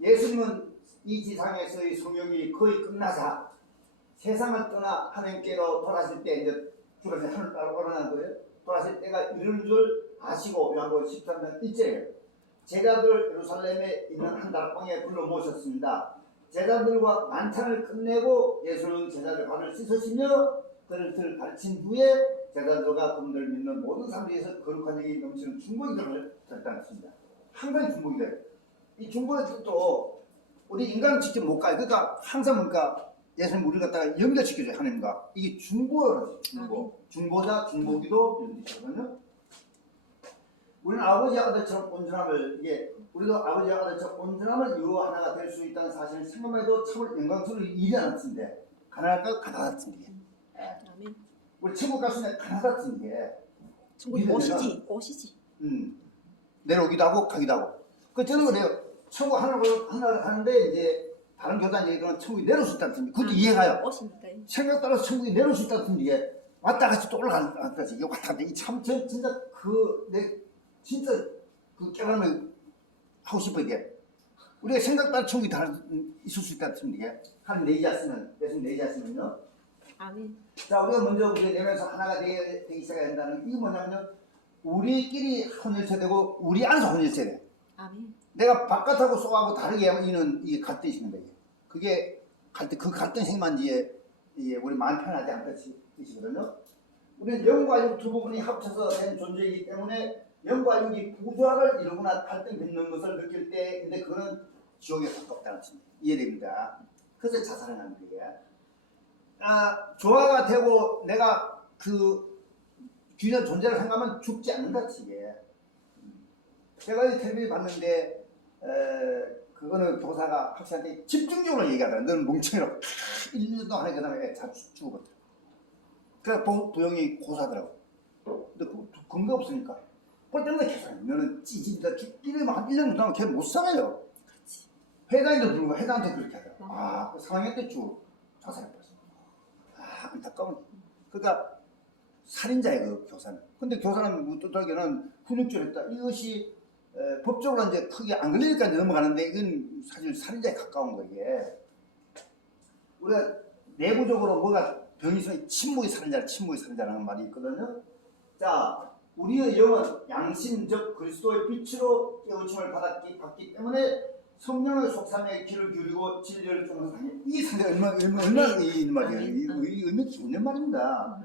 예수님은 이 지상에서의 성령이 거의 끝나사 세상을 떠나 하나님께로 돌아가실 때 이제 주가 이제 하늘 따라 올라가는 거예요. 돌아서 때가 이를 줄 아시고 요한복음 13장 1절에 제자들 예루살렘에 있는 한 다락방에 불러 모셨습니다. 제자들과 만찬을 끝내고 예수는 제자들 발을 씻으시며 그릇을 가르친 후에 제자들과 그분들 믿는 모든 사람들에서 거룩한 영이 넘치는 중보기도를 결단했습니다. 항상 중보기도. 이 중보기도 우리 인간은 직접 못 가요. 그러니까 항상 뭔가 예수님 우리를 갖다가 연결시켜줘요. 하나님과. 이게 중보라고 중보. 중보자, 중보기도 이런 뜻이거든요. 우리는 아버지와 아들처럼 온전함을 우리도 아버지와 아들처럼 온전함을 이루어 하나가 될 수 있다는 사실을 생각만 해도 참으로 영광스러운 일이 않았는데 가난할까요? 가난하던데. 아멘. 우리 천국 갈 수 있는 가난하던데. 천국이 꽃이지, 꽃이지. 내려오기도 하고 가기도 하고. 그 저는 그래요. 천국 하늘을 가는데 이제 다른 교단 얘기는 천국이 내려올 수 있다는 뜻입니다. 그것도 이해가요. 꽃이니까요. 생각 따라서 천국이 내려올 수 있다는 뜻인데 이게 왔다 같이 또 올라가는 거지. 이게 왔다 갔다. 참 진짜 진짜 그 깨달음을 하고 싶어 이게. 우리가 생각 따라 천국이 다 있을 수 있다는 뜻입니다. 이게 하나님 내지 않으면 예수님 내지 않으면요. 아멘. 자, 우리가 먼저 우리 내면서 하나가 되기 시작해야 된다는 이게 뭐냐면요. 우리끼리 혼혈체 되고 우리 안에서 혼혈체 돼. 아멘. 내가 바깥하고 속하고 다르게 하면 이게 갈등이 있는 거예요. 그게 갈등, 그 갈등 생만 이게 우리 마음 편하지 않다 뜻이거든요. 우리는 영과 육 두 부분이 합쳐서 된 존재이기 때문에 영과 육이 부조화를 이루거나 갈등 빚는 것을 느낄 때인데 그거는 지옥에 가깝다는 뜻입니다. 이해됩니다. 그래서 자살하는 거예요. 조화가 되고 내가 그 균형 존재를 생각하면 죽지 않는다 이게. 제가 이 텔레비전 봤는데 그거는 교사가 학생한테 집중적으로 얘기하더라. 너는 멍청이라고 1년 동안 하니 그 다음에 다 죽었다. 그래서 부영이 고사더라고. 근데 근거 없으니까. 그럴 때마다 계속 너는 찌질이다. 이러면 한 1년 동안 걔 못 살아요. 회장인도 불구하고 회장한테 그렇게 하더라고. 그 4학년 때 자살해버렸어. 안타까운. 그러니까 살인자예요, 그 교사는. 근데 교사는 무뚝뚝하게는 훈육질했다. 이것이 법적으로 이제 크게 안 걸리니까 넘어가는데 이건 사실 살인자에 가까운 거예요. 우리가 내부적으로 뭐가 병이 있으면 침묵의 살인자라는 말이 있거든요. 자, 우리의 영은 양심 즉 그리스도의 빛으로 깨우침을 받기 때문에 성령의 속삼의 길을 기울이고 진리를 쫓는 이 상태가 얼마나 이 말이에요. 이 의미 깊은 말입니다.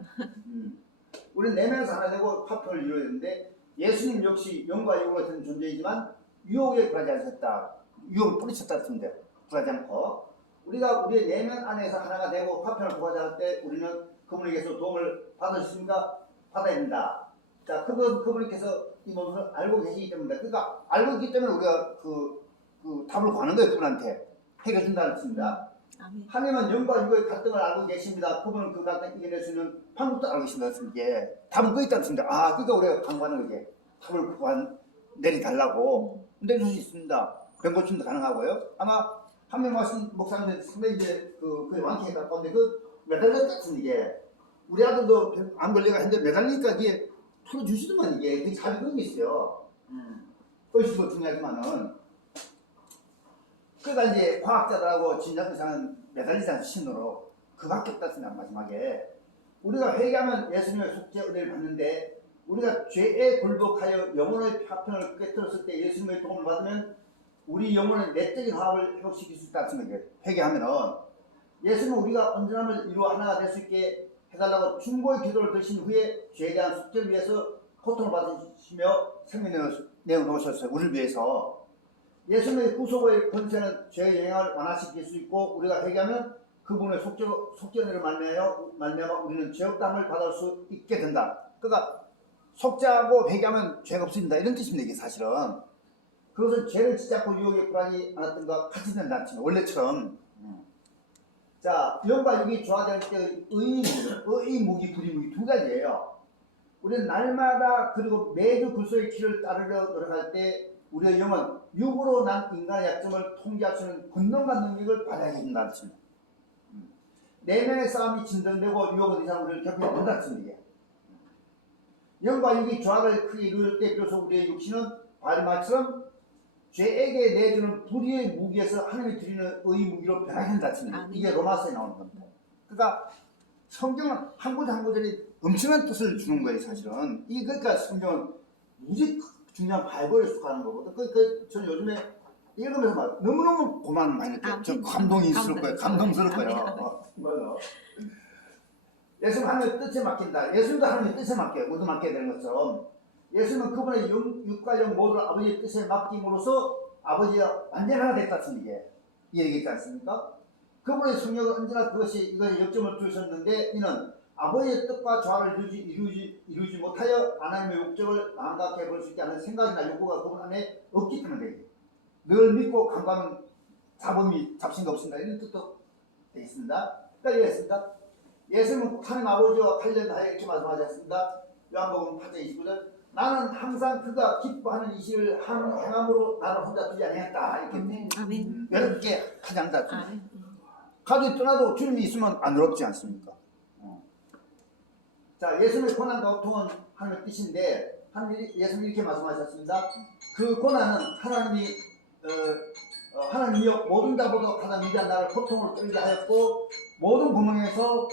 우리는 내면에서 하나 되고 화평을 이루어야 되는데 예수님 역시 영과 육으로 된 존재이지만 유혹에 굴하지 않으셨다. 유혹을 뿌리쳤다 했는데 굴하지 않고 우리가 우리의 내면 안에서 하나가 되고 화평을 구하자 할 때 우리는 그분에게서 도움을 받으십니까? 받아야 된다. 자, 그분께서 이 모습을 알고 계시기 때문에 그러니까 알고 있기 때문에 우리가 그 답을 구하는 거예요. 그분한테 해결해 준다는 뜻입니다. 하나님은 영과 육의 갈등을 알고 계십니다. 그분은 그 갈등을 이겨낼 수 있는 방법도 알고 계신다는 뜻인데 답은 거기 있다는 뜻입니다. 그러니까 우리가 강구하는 거지. 답을 내리달라고 내줄 수 있습니다. 병고침도 가능하고요. 아마 한 명 말씀 목사님들 상당히 이제 그 완쾌에 가까운데 매달렸다는 이게 우리 아들도 안 걸려가 했는데 매달리니까 이게 풀어주시더만 이게 되게 잘 그런 게 있어요. 의식도 중요하지만은 그러니까 이제 과학자들하고 진단의사는 매달리자는 신호로 그밖에 없다습니다. 마지막에 우리가 회개하면 예수님의 속죄 은혜를 받는데 우리가 죄에 굴복하여 영혼의 화평을 깨뜨렸을 때 예수님의 도움을 받으면 우리 영혼의 내적인 화합을 회복시킬 수 있다는 거예요. 회개하면은 예수님은 우리가 온전함을 이루어 하나가 될 수 있게 해달라고 중보의 기도를 드신 후에 죄에 대한 속죄를 위해서 고통을 받으시며 생명을 내어놓으셨어요. 우리를 위해서. 예수님의 구속의 권세는 죄의 영향을 완화시킬 수 있고 우리가 회개하면 그분의 속죄를 말미암아 우리는 죄업담을 받을 수 있게 된다. 그러니까 속죄하고 회개하면 죄가 없어진다 이런 뜻입니다. 이게 사실은 그것은 죄를 짓잡고 유혹에 굴하지 않았던 것과 같이 된다는 뜻입니다. 원래처럼. 자, 영과 육이 조화될 때 의무기, 불의무기 두 가지예요. 우리는 날마다 그리고 매주 그리스도의 길을 따르려 노력할 때 우리의 영은 육으로 난 인간의 약점을 통제할 수 있는 권능과 능력을 받아야 된다는 뜻입니다. 내면의 싸움이 진전되고 유혹은 이상 우리를 겪게 된다는 뜻입니다. 영과 육이 조화를 크게 이루어질 때 비로소 우리의 육신은 바리마처럼 죄에게 내주는 불의의 무기에서 하나님이 드리는 의의 무기로 변하게 된다는 뜻입니다. 이게 로마서에 나오는 겁니다. 그러니까 성경은 한 구절 한 구절이 엄청난 뜻을 주는 거예요, 사실은. 그러니까 성경은 무지 중요한 바이블에 속하는 거거든. 저는 요즘에 읽으면서 막 너무너무 고만 많이 느껴요. 저 감동이 있을 거예요. 감동스러울 거예요. 맞아. 예수는 하나님의 뜻에 맡긴다. 예수님도 하나님의 뜻에 맡겨요. 우리도 맡겨야 되는 것처럼. 예수님은 그분의 육과 영 모두를 아버지의 뜻에 맡김으로써 아버지가 완전 하나 됐다는 이게 이 얘기지 않습니까? 그분의 성령은 언제나 이것에 역점을 두셨는데 이는 아버지의 뜻과 조화를 이루지 못하여 하나님의 욕정을 망각해 볼 수 있게 하는 생각이나 욕구가 그분 안에 없기 때문에 늘 믿고 간과하면 잡신가 없습니다. 이런 뜻도 되겠습니다. 그러니까 이해했습니다. 예수님은 하나님 아버지와 관련하여 이렇게 말씀하셨습니다. 요한복음 8장 29절 나는 항상 그가 기뻐하는 이 일을 행함으로 나를 혼자 두지 아니했다. 이렇게 아멘. 여러분께 가장 다 아멘. 가족이 떠나도 주님이 있으면 안 어렵지 않습니까? 자, 예수님의 고난과 고통은 하나님의 뜻인데 예수님이 이렇게 말씀하셨습니다. 그 고난은 하나님이여 모든 자보다 가장 위대한 나를 고통으로 떨게 하였고 모든 구멍에서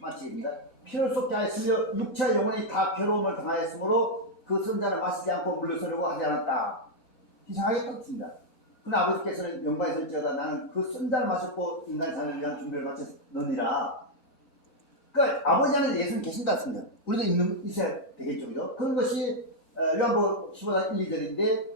마치입니다. 피를 쏟게 하였으며 육체와 영혼이 다 괴로움을 당하였으므로 그 선자를 마시지 않고 물러서려고 하지 않았다. 이상하게 뜻입니다. 그러나 아버지께서는 영광에 설지어다 나는 그 선자를 마셨고 인간의 삶을 위한 준비를 마쳤느니라. 그러니까 아버지 안에 예수님 계신다 했습니다. 우리도 있어야 되겠죠. 그죠? 그런 것이 요한복음 15장 1, 2절인데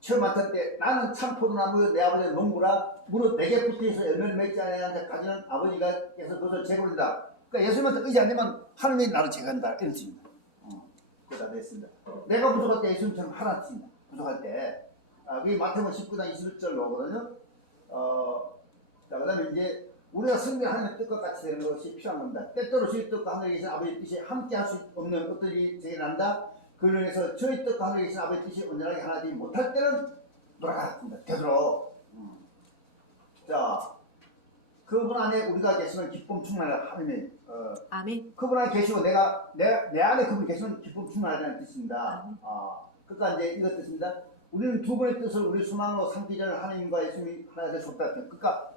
처음 맡을 때 나는 참 포도나무여 내 아버지의 농부라 무릇 내게 붙어있어 열매를 맺지 않는 가지는 아버지께서 그것을 제거한다. 그러니까 예수님한테 의지 안 되면 하나님이 나를 제거한다. 이런 뜻입니다. 그다 됐습니다. 내가 부족할 때 예수님처럼 하라 뜻입니다. 부족할 때 그게 마태복음 19장 21절로 오거든요. 자, 그 다음에 이제 우리가 성경 하나님의 뜻과 같이 되는 것이 필요한 겁니다. 때때로 저희 뜻과 하늘에 계신 아버지의 뜻이 함께 할 수 없는 어떤 일이 제게 난다. 그로 인해서 저희 뜻과 하늘에 계신 아버지의 뜻이 온전하게 하나되지 못할 때는 돌아갑니다. 되도록. 자, 그분 안에 우리가 계시면 기쁨 충만하다. 하나님이 아멘. 그분 안에 계시고 내 안에 그분 계시면 기쁨 충만하다는 뜻입니다. 그러니까 이제 이것 뜻입니다. 우리는 두 분의 뜻을 우리 수망으로 삼기 전에 하나님과 예수님이 하나 될 수 없다. 그러니까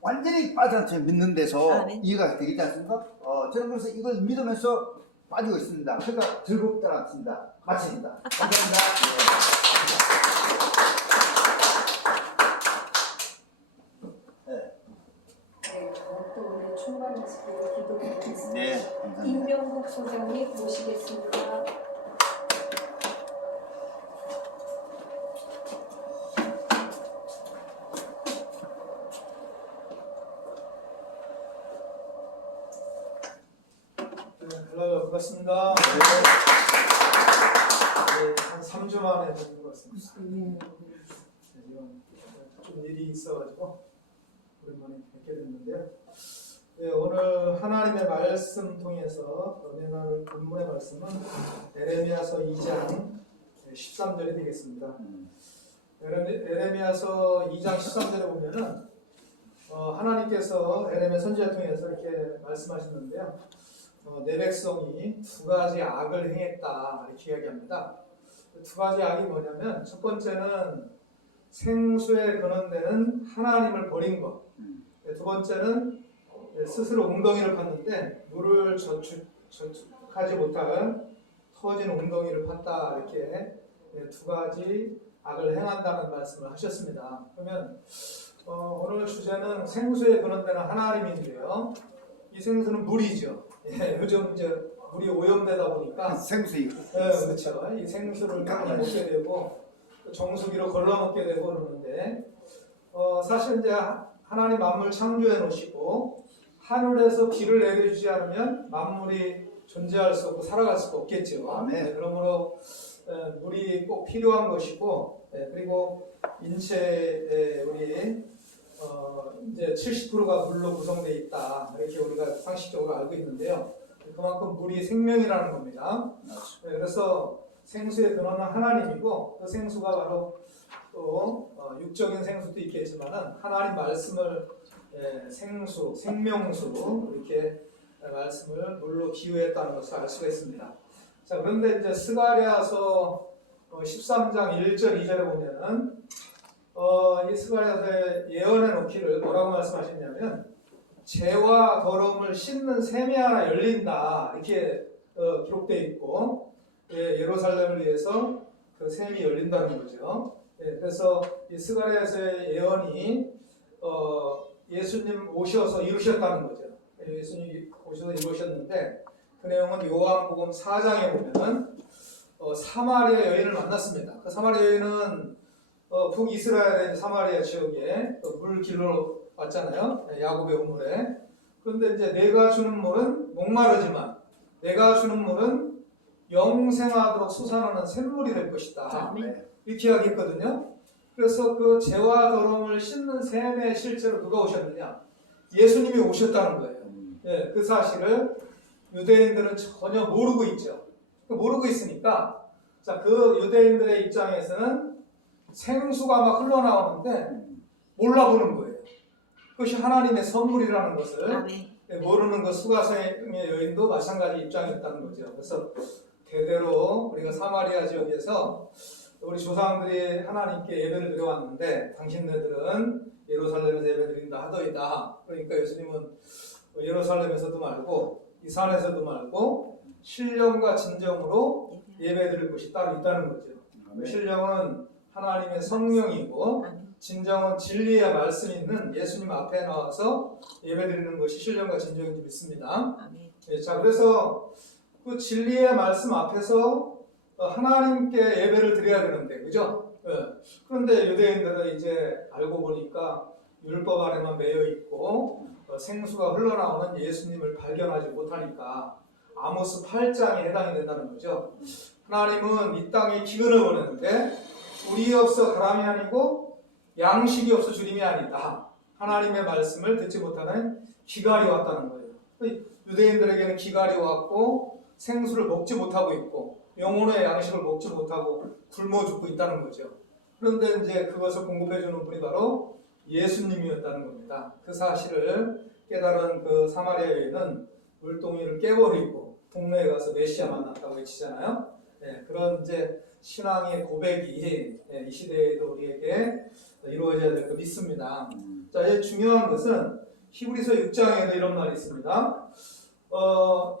완전히 빠져서 믿는 데서 이해가 되겠지 않습니까? 저는 그래서 이걸 믿으면서 빠지고 있습니다. 그러니까 즐겁다 않습니다. 마칩니다. 감사합니다. 또 오늘 충만하시기를 기도드리겠습니다. 네, 감사합니다. 임병국 소장님 모시겠습니다. 반갑습니다. 한 3주 만에 뵙는 것 같습니다. 지금 좀 일이 있어가지고 오랜만에 뵙게 됐는데요. 오늘 하나님의 말씀 통해서 은혜나눌 본문의 말씀은 에레미야서 2장 13절이 되겠습니다. 에레미야서 2장 13절에 보면은 하나님께서 에레미야 선지자 통해서 이렇게 말씀하셨는데요. 내 백성이 두 가지 악을 행했다 이렇게 이야기합니다. 두 가지 악이 뭐냐면 첫 번째는 생수에 근원되는 하나님을 버린 것. 두 번째는 스스로 웅덩이를 팠는데 물을 저축하지 못한 터진 웅덩이를 팠다 이렇게 두 가지 악을 행한다는 말씀을 하셨습니다. 그러면 오늘 주제는 생수에 근원되는 하나님인데요. 이 생수는 물이죠. 요즘 이제 물이 오염되다 보니까 생수이 그렇죠. 이 생수를 많이 먹게 되고 정수기로 걸러 먹게 되고 그러는데 사실 이제 하나님 만물 창조해 놓으시고 하늘에서 비를 내려주지 않으면 만물이 존재할 수 없고 살아갈 수가 없겠죠. 아멘. 그러므로 물이 꼭 필요한 것이고 그리고 인체에 우리 이제 70%가 물로 구성되어 있다. 이렇게 우리가 상식적으로 알고 있는데요. 그만큼 물이 생명이라는 겁니다. 그래서 생수의 근원은 하나님이고 그 생수가 바로 또 육적인 생수도 있겠지만은 하나님 말씀을 생수, 생명수 이렇게 말씀을 물로 비유했다는 것을 알 수가 있습니다. 자, 그런데 이제 스가랴서 13장 1절 2절에 보면은 이 스가랴서의 예언의 놓기를 뭐라고 말씀하셨냐면 죄와 더러움을 씻는 샘이 하나 열린다 이렇게 기록되어 있고 예루살렘을 위해서 그 샘이 열린다는 거죠. 그래서 이 스가랴서의 예언이 예수님 오셔서 이루셨다는 거죠. 예수님 오셔서 이루셨는데 그 내용은 요한복음 4장에 보면은 사마리아 여인을 만났습니다. 그 사마리아 여인은 북이스라엘의 사마리아 지역에 물길로 왔잖아요. 야곱의 우물에. 그런데 이제 내가 주는 물은 목마르지만 내가 주는 물은 영생하도록 솟아나는 샘물이 될 것이다. 아멘. 이렇게 이야기했거든요. 그래서 그 죄와 더러움을 씻는 샘에 실제로 누가 오셨느냐? 예수님이 오셨다는 거예요. 그 사실을 유대인들은 전혀 모르고 있죠. 모르고 있으니까 그 유대인들의 입장에서는 생수가 막 흘러나오는데 몰라보는 거예요. 그것이 하나님의 선물이라는 것을 아멘. 모르는 그 수가성의 여인도 마찬가지 입장이었다는 거죠. 그래서 대대로 우리가 사마리아 지역에서 우리 조상들이 하나님께 예배를 드려왔는데 당신네들은 예루살렘에서 예배드린다 하더이다. 그러니까 예수님은 예루살렘에서도 말고 이 산에서도 말고 신령과 진정으로 예배드릴 곳이 따로 있다는 거죠. 신령은 하나님의 성령이고 진정은 진리의 말씀이 있는 예수님 앞에 나와서 예배드리는 것이 신령과 진정인 줄 믿습니다. 자, 그래서 그 진리의 말씀 앞에서 하나님께 예배를 드려야 되는데, 그죠? 그런데 유대인들은 이제 알고 보니까 율법 안에만 매여 있고 생수가 흘러나오는 예수님을 발견하지 못하니까 아모스 8장에 해당이 된다는 거죠. 하나님은 이 땅에 기근을 보냈는데 물이 없어 가람이 아니고 양식이 없어 주림이 아니다. 하나님의 말씀을 듣지 못하는 기갈이 왔다는 거예요. 유대인들에게는 기갈이 왔고 생수를 먹지 못하고 있고 영혼의 양식을 먹지 못하고 굶어 죽고 있다는 거죠. 그런데 이제 그것을 공급해 주는 분이 바로 예수님이었다는 겁니다. 그 사실을 깨달은 그 사마리아 여인은 물동이를 깨버리고 동네에 가서 메시아 만났다고 외치잖아요. 그런 이제 신앙의 고백이 이 시대에도 우리에게 이루어져야 될 거 믿습니다. 자, 이제 중요한 것은 히브리서 6장에도 이런 말이 있습니다.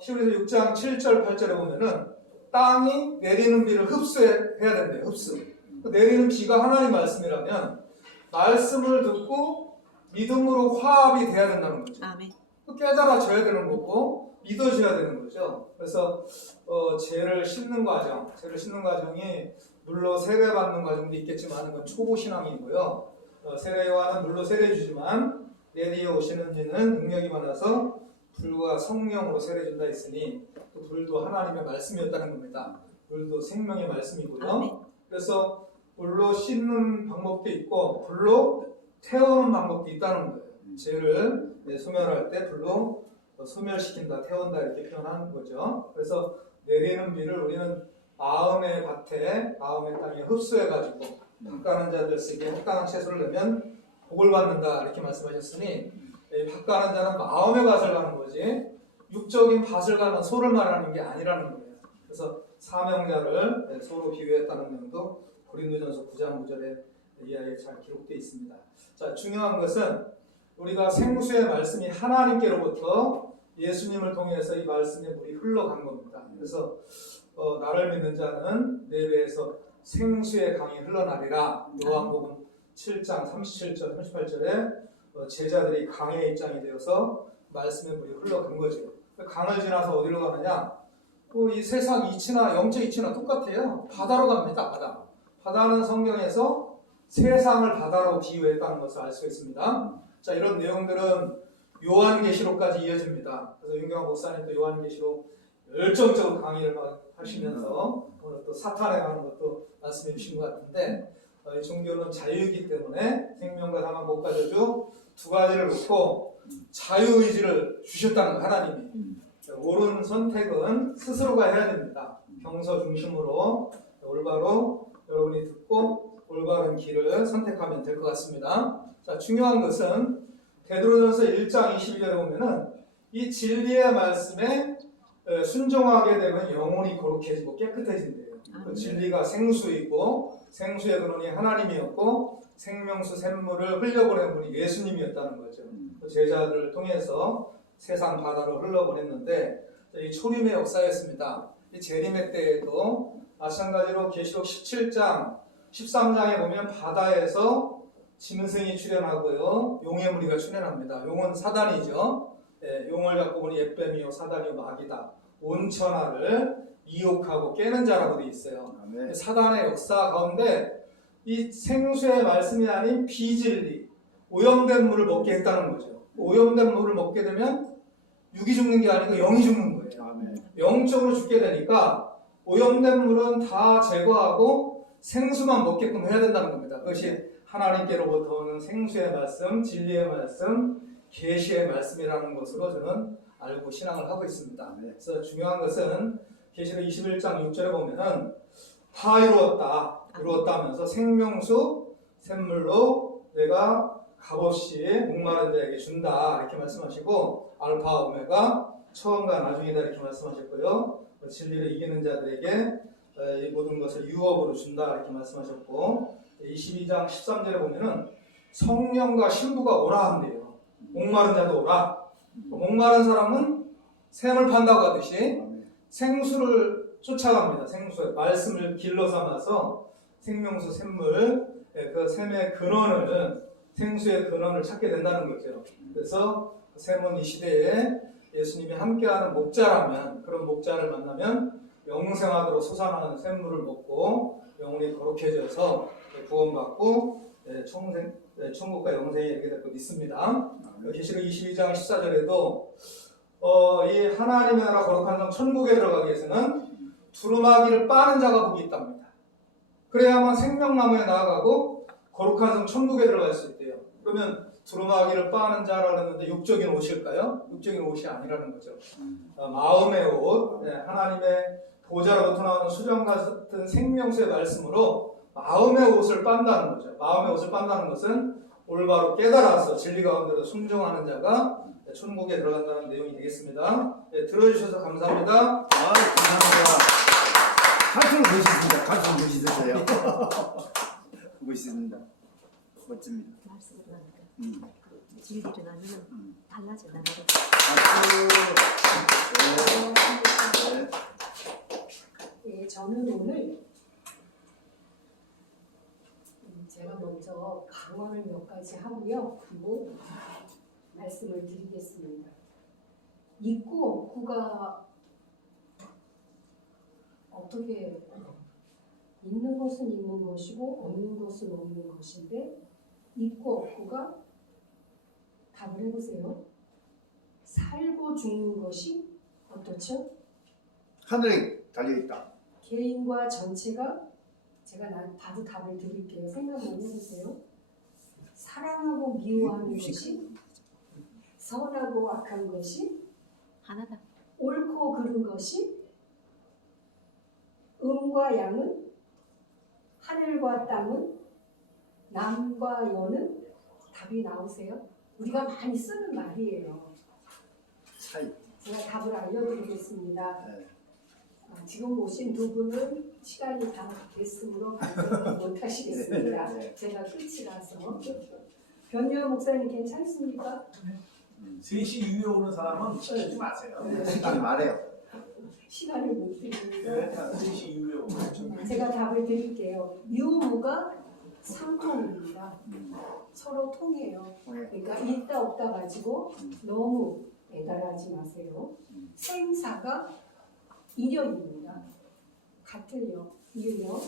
히브리서 6장 7절 8절에 보면은 땅이 내리는 비를 흡수해야 된대요. 흡수. 내리는 비가 하나님 말씀이라면 말씀을 듣고 믿음으로 화합이 돼야 된다는 거죠. 아멘. 깨달아져야 되는 거고 믿어줘야 되는 거죠. 그래서 죄를 씻는 과정이 물로 세례받는 과정도 있겠지만 그건 초보 신앙이고요. 세례요한은 물로 세례주지만 내리어 오시는 이는 능력이 많아서 불과 성령으로 세례준다 했으니 그 불도 하나님의 말씀이었다는 겁니다. 불도 생명의 말씀이고요. 아멘. 그래서 물로 씻는 방법도 있고 불로 태우는 방법도 있다는 거예요. 죄를 소멸할 때 불로 소멸시킨다, 태운다 이렇게 표현하는 거죠. 그래서 내리는 비를 우리는 마음의 밭에, 마음의 땅에 흡수해가지고 밭가는 자들에게 합당한 채소를 내면 복을 받는다 이렇게 말씀하셨으니 밭 가는 자는 마음의 밭을 가는 거지 육적인 밭을 가는 소를 말하는 게 아니라는 거예요. 그래서 사명자를 소로 비유했다는 내용도 고린도전서 9장 9절에 이하에 잘 기록되어 있습니다. 자, 중요한 것은 우리가 생수의 말씀이 하나님께로부터 예수님을 통해서 이 말씀의 물이 흘러간 겁니다. 그래서 나를 믿는 자는 내 배에서 생수의 강이 흘러나리라. 요한복음 7장 37절 38절에 제자들이 강의 입장이 되어서 말씀의 물이 흘러간 거죠. 강을 지나서 어디로 가느냐? 이 세상 이치나 영적 이치나 똑같아요. 바다로 갑니다. 바다. 바다는 성경에서 세상을 바다로 비유했다는 것을 알 수 있습니다. 자, 이런 내용들은 요한계시록까지 이어집니다. 그래서 윤경환 목사님도 요한계시록 열정적으로 강의를 막 하시면서 오늘 또 사탄에 관한 것도 말씀해 주신 것 같은데 이 종교는 자유이기 때문에 생명과 사망 못 가져줘 두 가지를 놓고 자유의지를 주셨다는 거 하나님이. 옳은 선택은 스스로가 해야 됩니다. 경서 중심으로 올바로 여러분이 듣고 올바른 길을 선택하면 될 것 같습니다. 자, 중요한 것은 베드로전서 1장 22절에 보면은 이 진리의 말씀에 순종하게 되면 영혼이 거룩해지고 깨끗해진대요. 그 진리가 생수이고 생수의 근원이 하나님이었고 생명수 샘물을 흘려보낸 분이 예수님이었다는 거죠. 그 제자들을 통해서 세상 바다로 흘러보냈는데 이 초림의 역사였습니다. 이 재림의 때에도 마찬가지로 계시록 17장, 13장에 보면 바다에서 짐승이 출현하고요, 용의 무리가 출현합니다. 용은 사단이죠. 용을 갖고 보니 옛뱀이요 사단이요 마귀다. 온천하를 이욕하고 깨는 자라고 되어 있어요. 아멘. 사단의 역사 가운데 이 생수의 말씀이 아닌 비진리, 오염된 물을 먹게 했다는 거죠. 오염된 물을 먹게 되면 육이 죽는 게 아니고 영이 죽는 거예요. 아멘. 영적으로 죽게 되니까 오염된 물은 다 제거하고 생수만 먹게끔 해야 된다는 겁니다. 그것이 하나님께로부터 오는 생수의 말씀, 진리의 말씀, 계시의 말씀이라는 것으로 저는 알고 신앙을 하고 있습니다. 그래서 중요한 것은 계시록 21장 6절에 보면은 다 이루었다 하면서 생명수 샘물로 내가 값없이 목마른 자에게 준다 이렇게 말씀하시고, 알파 오메가 처음과 나중이다 이렇게 말씀하셨고요, 진리를 이기는 자들에게 이 모든 것을 유업으로 준다 이렇게 말씀하셨고, 22장 13절에 보면은 성령과 신부가 오라 한대요. 목마른 자도 오라. 목마른 사람은 샘을 판다고 하듯이 생수를 쫓아갑니다. 생수, 말씀을 길러 삼아서 생명수 샘물, 그 샘의 근원을, 생수의 근원을 찾게 된다는 거죠. 그래서 샘은 이 시대에 예수님이 함께하는 목자라면, 그런 목자를 만나면 영생하도록 솟아나는 샘물을 먹고 영혼이 거룩해져서 구원받고 천국과 영생에 이르게 될 것 믿습니다. 계시록 22장 14절에도 이 하나님의 나라 거룩한 성 천국에 들어가기 위해서는 두루마기를 빠는 자가 복이 있답니다. 그래야만 생명나무에 나아가고 거룩한 성 천국에 들어갈 수 있대요. 그러면 두루마기를 빠는 자라고 했는데 육적인 옷일까요? 육적인 옷이 아니라는 거죠. 마음의 옷, 하나님의 보좌로부터 나오는 수정 같은 생명수의 말씀으로 마음의 옷을 빤다는 거죠. 마음의 옷을 빤다는 것은 올바로 깨달아서 진리 가운데로 순종하는 자가 천국에 들어간다는 내용이 되겠습니다. 들어주셔서 감사합니다. 감사합니다. 갈수록 멋있습니다. 갈수록 멋있으세요. 멋있습니다. 멋집니다. 말씀으로 나니까 진리를 나누면 달라져 나가고. 예, 저는 오늘 제가 먼저 강언을 몇 가지 하고요. 그리고 말씀을 드리겠습니다. 있고 없고가 어떻게 있는 것은 있는 것이고 없는 것은 없는 것인데, 있고 없고가 답을 해보세요. 살고 죽는 것이 어떻죠? 하늘에 달려있다. 개인과 전체가, 제가 바로 답을 드릴게요. 생각만 해보세요. 사랑하고 미워하는 것이, 선하고 악한 것이, 하나다. 옳고 그른 것이, 음과 양은, 하늘과 땅은, 남과 여는, 답이 나오세요? 우리가 많이 쓰는 말이에요. 차이. 제가 답을 알려드리겠습니다. 네. 지금 오신 두 분은 시간이 다 됐으므로 발표를 못 하시겠습니다. 네. 제가 끝이라서. 변유아 목사님 괜찮습니까? 3시 이후에 오는 사람은 시키지 마세요. 시키지 말아요. 시간을 못 드립니다. 3시 이후에 오는 제가 답을 드릴게요. 유무가 상통입니다. 서로 통해요. 그러니까 있다 없다 가지고 너무 애달하지 마세요. 생사가 일연입니다. 같을요. 일연.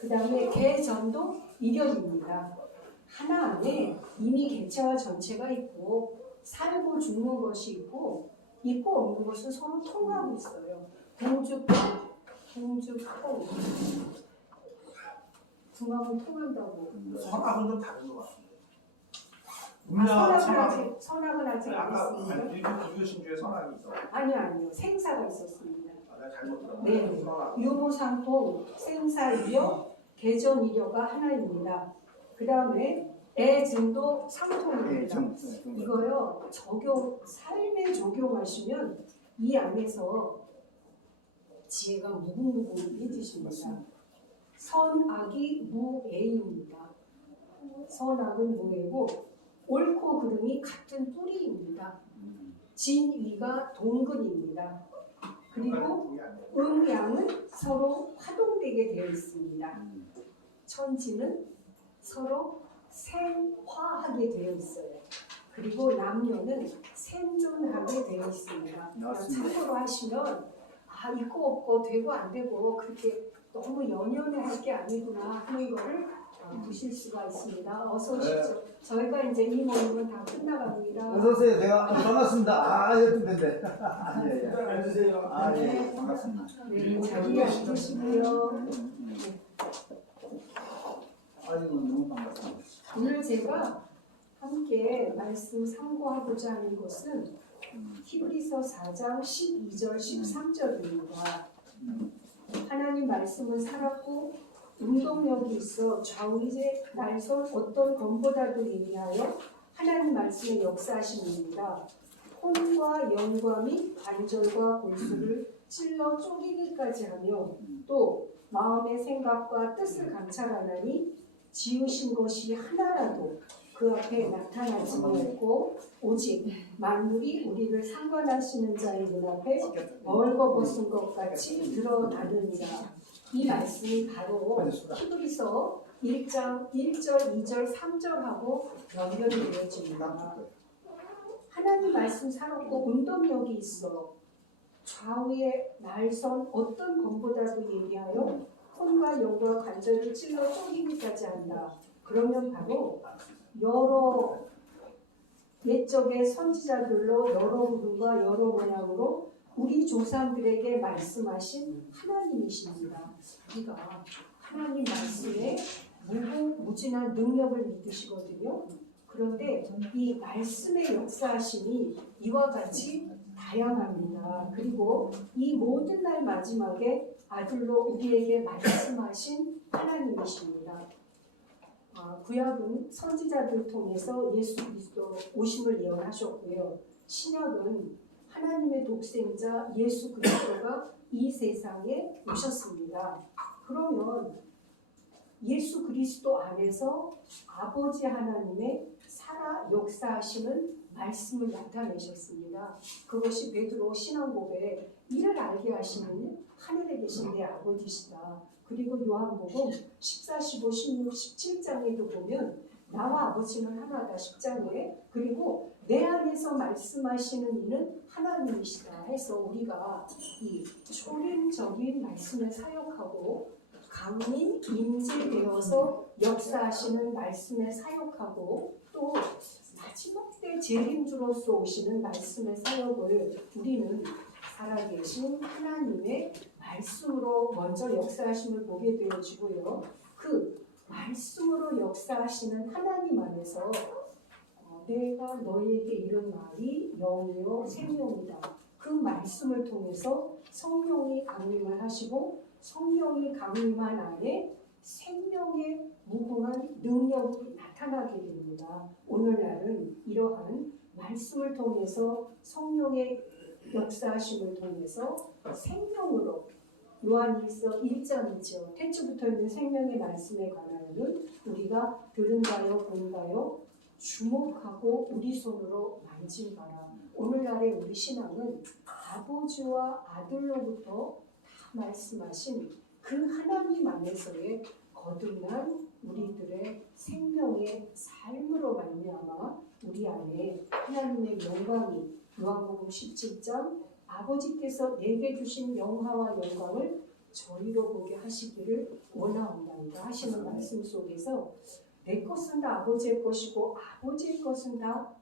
그 다음에 개전도 일연입니다. 하나 안에 이미 개체와 전체가 있고 살고 죽는 것이 있고 없는 것은 서로 통하고 있어요. 동죽통. 궁합은 통한다고. 선악은 좀 다른 것 같습니다. 선악은 아직 안 아까 있습니다. 불교신 중에 선악이 있어. 아니요. 생사가 있었습니다. 내가 잘못 들었나? 네. 유무상통, 생사이려, 개전이려가 하나입니다. 그 다음에 애증도 상통입니다. 이거요, 삶에 적용하시면 이 안에서 지혜가 무궁무궁해지십니다. 선악이 무애입니다. 선악은 무해고 옳고 그름이 같은 뿌리입니다. 진위가 동근입니다. 그리고 음양은 서로 화동되게 되어 있습니다. 천지는 서로 생화하게 되어 있어요. 그리고 남녀는 생존하게 되어 있습니다. 맞습니다. 참고로 하시면 있고 없고 되고 안 되고 그렇게 너무 연연해 할 게 아니구나 하는 거를 보실 수가 있습니다. 어서 오십시오. 저희가 이제 이 모임은 다 끝나갑니다. 어서 오세요. 제가 반갑습니다. 예쁜 밴데. 예, 예. 앉으세요. 예, 반갑습니다. 네, 자리에 앉으시고요. 아이고 너무 반갑습니다. 오늘 제가 함께 말씀 상고하고자 하는 것은 히브리서 4장 12절 13절입니다. 하나님 말씀은 살았고 운동력이 있어 좌우의 날선 어떤 검보다도 예리하여 하나님 말씀의 역사하심입니다. 혼과 영과 및 관절과 골수를 찔러 쪼개기까지 하며 또 마음의 생각과 뜻을 감찰하나니 지으신 것이 하나라도 그 앞에 나타나지 않고 오직 만물이 우리를 상관하시는 자의 눈앞에 벌거벗은 것 같이 드러나느니라. 이 말씀이 바로 히브리서 1장 1절, 2절, 3절하고 연결이 되어집니다. 하나님 말씀 살았고 운동력이 있어 좌우의 날선 어떤 검보다도 예리하여 혼과 영과 관절을 찔러 쪼개기까지 한다. 그러면 바로 여러 옛적의 선지자들로 여러 부분과 여러 모양으로 우리 조상들에게 말씀하신 하나님이십니다. 우리가 하나님 말씀에 무궁무진한 능력을 믿으시거든요. 그런데 이 말씀의 역사하심이 이와 같이 다양합니다. 그리고 이 모든 날 마지막에 아들로 우리에게 말씀하신 하나님이십니다. 구약은 선지자들 통해서 예수 그리스도 오심을 예언하셨고요. 신약은 하나님의 독생자 예수 그리스도가 이 세상에 오셨습니다. 그러면 예수 그리스도 안에서 아버지 하나님의 살아 역사하시는 말씀을 나타내셨습니다. 그것이 베드로 신앙고백에 이를 알게 하시는 하늘에 계신 내 아버지시다. 그리고 요한복음 14, 15, 16, 17장에도 보면 나와 아버지는 하나다 10장에 그리고 내 안에서 말씀하시는 이는 하나님이시다 해서 우리가 이 초림적인 말씀을 사역하고 강림 임재되어서 역사하시는 말씀을 사역하고 또 마지막 때 재림주로서 오시는 말씀의 사역을 우리는 살아계신 하나님의 말씀으로 먼저 역사하심을 보게 되어지고요. 그 말씀으로 역사하시는 하나님 안에서 내가 너에게 이른 말이 영이요 생명이다. 그 말씀을 통해서 성령이 강림을 하시고 성령이 강림한 안에 생명의 무궁한 능력이 나타나게 됩니다. 오늘날은 이러한 말씀을 통해서 성령의 역사하심을 통해서 생명으로 요한일서 1장이죠. 태초부터 있는 생명의 말씀에 관하여는 우리가 들은가요 본가요 주목하고 우리 손으로 만진 바라. 오늘날의 우리 신앙은 아버지와 아들로부터 다 말씀하신 그 하나님 안에서의 거듭난 우리들의 생명의 삶으로 말미암아 우리 안에 하나님의 영광이 요한복음 17장 아버지께서 내게 주신 영화와 영광을 저희로 보게 하시기를 원하옵나이다 하시는 말씀 속에서 내 것은 다 아버지의 것이고 아버지의 것은 다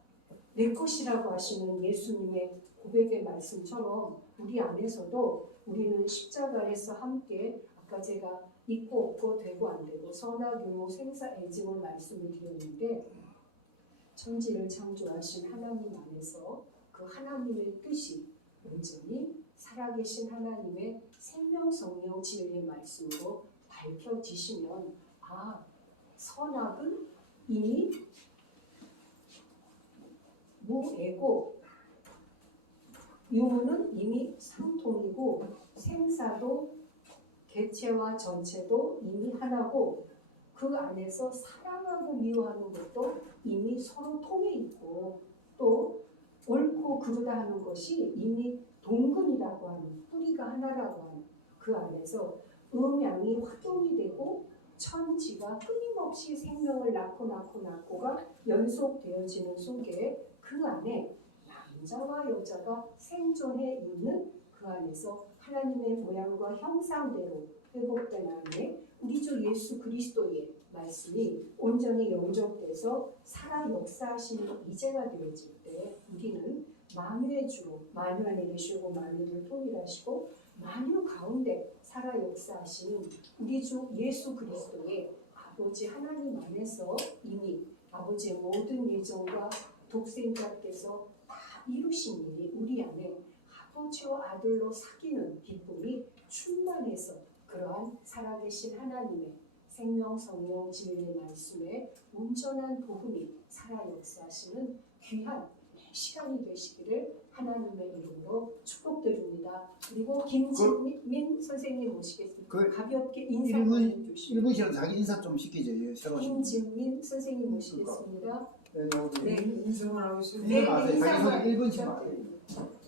내 것이라고 하시는 예수님의 고백의 말씀처럼 우리 안에서도 우리는 십자가에서 함께 아까 제가 있고 없고 되고 안 되고 선악 유무 생사 애증을 말씀을 드렸는데 천지를 창조하신 하나님 안에서 그 하나님의 뜻이 온전히 살아계신 하나님의 생명 성령 진리의 말씀으로 밝혀지시면 선악은 이미 무애고 유무는 이미 상통이고 생사도 개체와 전체도 이미 하나고 그 안에서 사랑하고 미워하는 것도 이미 서로 통해 있고 또 옳고 그르다 하는 것이 이미 동근이라고 하는 뿌리가 하나라고 하는 그 안에서 음양이 활동이 되고 천지가 끊임없이 생명을 낳고가 연속되어지는 속에 그 안에 남자와 여자가 생존해 있는 그 안에서 하나님의 모양과 형상대로 회복된 안에 우리 주 예수 그리스도의 말씀이 온전히 영접돼서 살아 역사하시는 이제가 되어질 때 우리는 만유의 주로 만유 안에 계시고 만유를 통일하시고 만유 가운데 살아 역사하시는 우리 주 예수 그리스도의 아버지 하나님 안에서 이미 아버지의 모든 예정과 독생자께서 다 이루신 일이 우리 안에 아버지와 아들로 사귀는 기쁨이 충만해서 그러한 살아계신 하나님의 생명 성령 진리의 말씀에 온전한 복음이 살아 역사하시는 귀한 시간이 되시기를 하나님의 이름으로 축복드립니다. 그리고 김진민 선생님 모시겠습니다. 가볍게 인사 보내주시고 1분 시간 자기 인사 좀 시키죠. 예, 새로 김진민 선생님 모시겠습니다. 네, 인사만 하고 있습니다. 네, 인사만 하세요. 자기 소개 1분씩만 인사 하세요.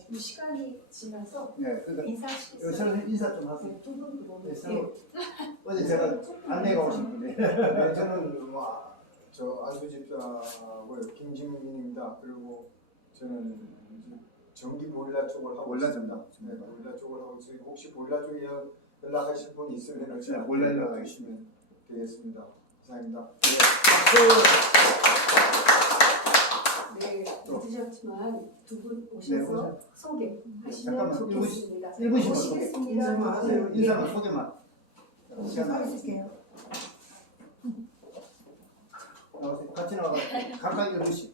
지금 시간이 지나서 네, 그러니까 인사하시겠어요? 새로 인사 좀 하세요. 두분 그러면 네, 새로 어제 제가 안내가 오신 분이 네, 저는 저 안수 집사고요. 김진민입니다. 그리고 저는 전기 보일러 쪽을 하고 보일러 있습니다. 전담. 네, 보일러 쪽을 하고 있어요. 혹시 보일러 쪽에 연락하실 분 있으면 네, 보일러 연락해 주시면 되겠습니다. 이상입니다. 네, 늦으셨지만 두 분 네, 오셔서 오세요. 소개하시면 잠깐만, 좋겠습니다. 1분씩만 소개. 모시겠습니다. 인사만 하세요. 네. 인사만 소개만. 시간 서 나가세요. 있을게요. 나오세요. 같이 나가. 가까이 1분씩.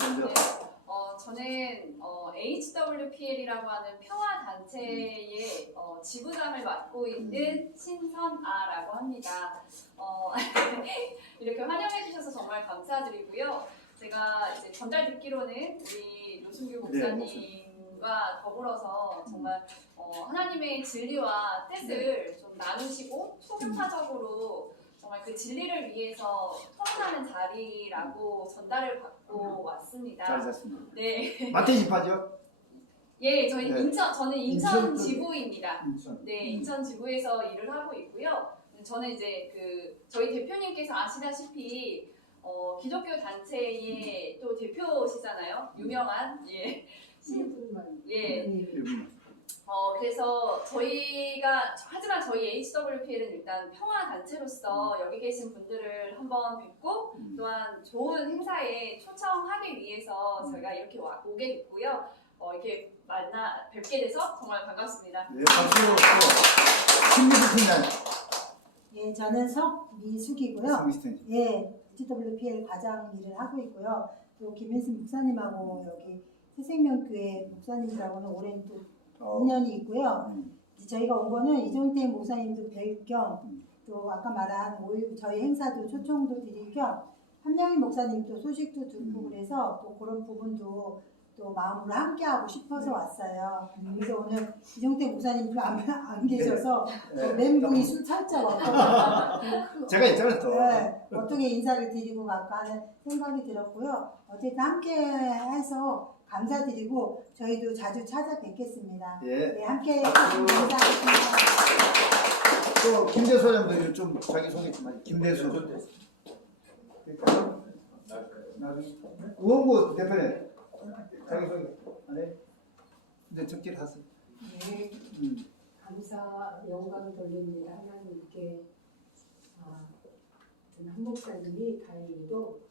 먼저. 저는 HWPL이라고 하는 평화 단체의 지부장을 맡고 있는 신선아라고 합니다. 이렇게 환영해 주셔서 정말 감사드리고요. 제가 이제 전달 듣기로는 우리 노순규 목사님과 더불어서 정말 하나님의 진리와 뜻을 좀 나누시고 소규파적으로 정말 그 진리를 위해서 토론하는 자리라고 전달을 받고 왔습니다. 잘 잤습니다. 네. 마태집하죠? 예, 저희 네. 저는 인천 지부입니다. 인천. 네, 인천 지부에서 일을 하고 있고요. 저는 이제 저희 대표님께서 아시다시피 기독교 단체의 또 대표시잖아요. 유명한 예. 예. 1분. 그래서 하지만 저희 HWPL은 일단 평화 단체로서 여기 계신 분들을 한번 뵙고 또한 좋은 행사에 초청하기 위해서 저희가 이렇게 오게 됐고요. 이렇게 뵙게 돼서 정말 반갑습니다. 네, 박수로 김미수 팀장. 예, 저는 석미숙이고요. 성미스텐. 예, HWPL 과장 일을 하고 있고요. 또 김현승 목사님하고 여기 새생명교회 목사님이라고는 오랜 또 인연이 있고요. 이제 저희가 온 거는 이종태 목사님도 뵐 겸 또 아까 말한 5.19 저희 행사도 초청도 드릴 겸 한명희 목사님도 소식도 듣고 그래서 또 그런 부분도 또 마음으로 함께하고 싶어서 왔어요. 그래서 오늘 이종태 목사님도 안 계셔서 멘붕이 살짝 왔거든요. 제가 있잖아요 또. 네, 어떻게 인사를 드리고 갈까 하는 생각이 들었고요. 어쨌든 함께 해서 감사드리고 저희도 자주 찾아뵙겠습니다. 예. 네, 함께 해주셔서 감사합니다. 또 김대수 회장도 좀 자기 소개 좀 하죠. 김대수. 나중에 우원구 대표님 자기 소개 안 해? 근데 적절 하세요. 네, 감사 영광 돌립니다. 하나님께 한 목사님이 다행히도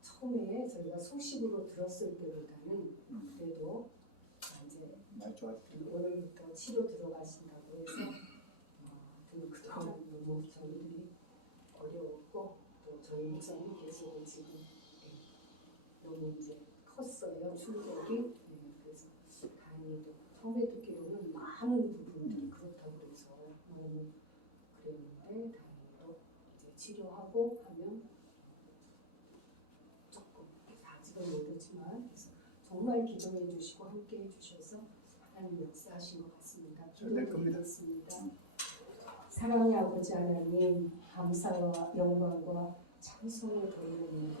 처음에 저희가 소식으로 들었을 때보다는 그래도 이제 많이 좋아요. 오늘부터 치료 들어가신다고 해서 그동안 너무 저희들이 어려웠고 또 저희 일정이 계속 지금 너무 이제 컸어요 충격이. 그래서 다행히도 처음에 듣기로는 많은 부분들이 그렇다고 해서 너무 그랬는데 다행히도 이제 치료하고 하면 조금 아직은 모르지만 그래서 정말 기도해 주시고 함께 해 주셔서 하나님 역사하신 것 같습니다. 될 겁니다. 기도드리겠습니다. 사랑의 아버지 하나님, 감사와 영광과 찬송을 드립니다.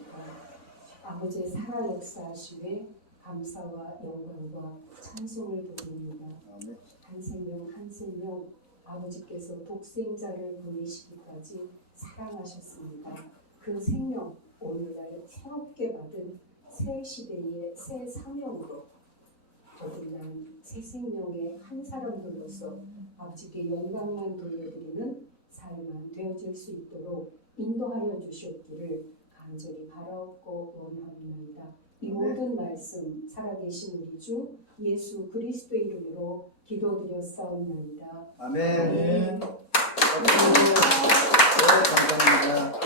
아버지의 살아 역사하심에 감사와 영광과 찬송을 드립니다. 아멘. 한 생명 한 생명 아버지께서 독생자를 보내시기까지 사랑하셨습니다. 그 생명 오늘날 새롭게 받은 새 시대의 새 사명으로 거듭난 새 생명의 한 사람들로서 아버지께 영광만 돌려드리는 삶만 되어질 수 있도록 인도하여 주시옵기를 간절히 바라옵고 원합니다. 이 모든 말씀 살아계신 우리 주 예수 그리스도의 이름으로 기도드렸사옵나이다. 아멘. 아멘. 네, 감사합니다.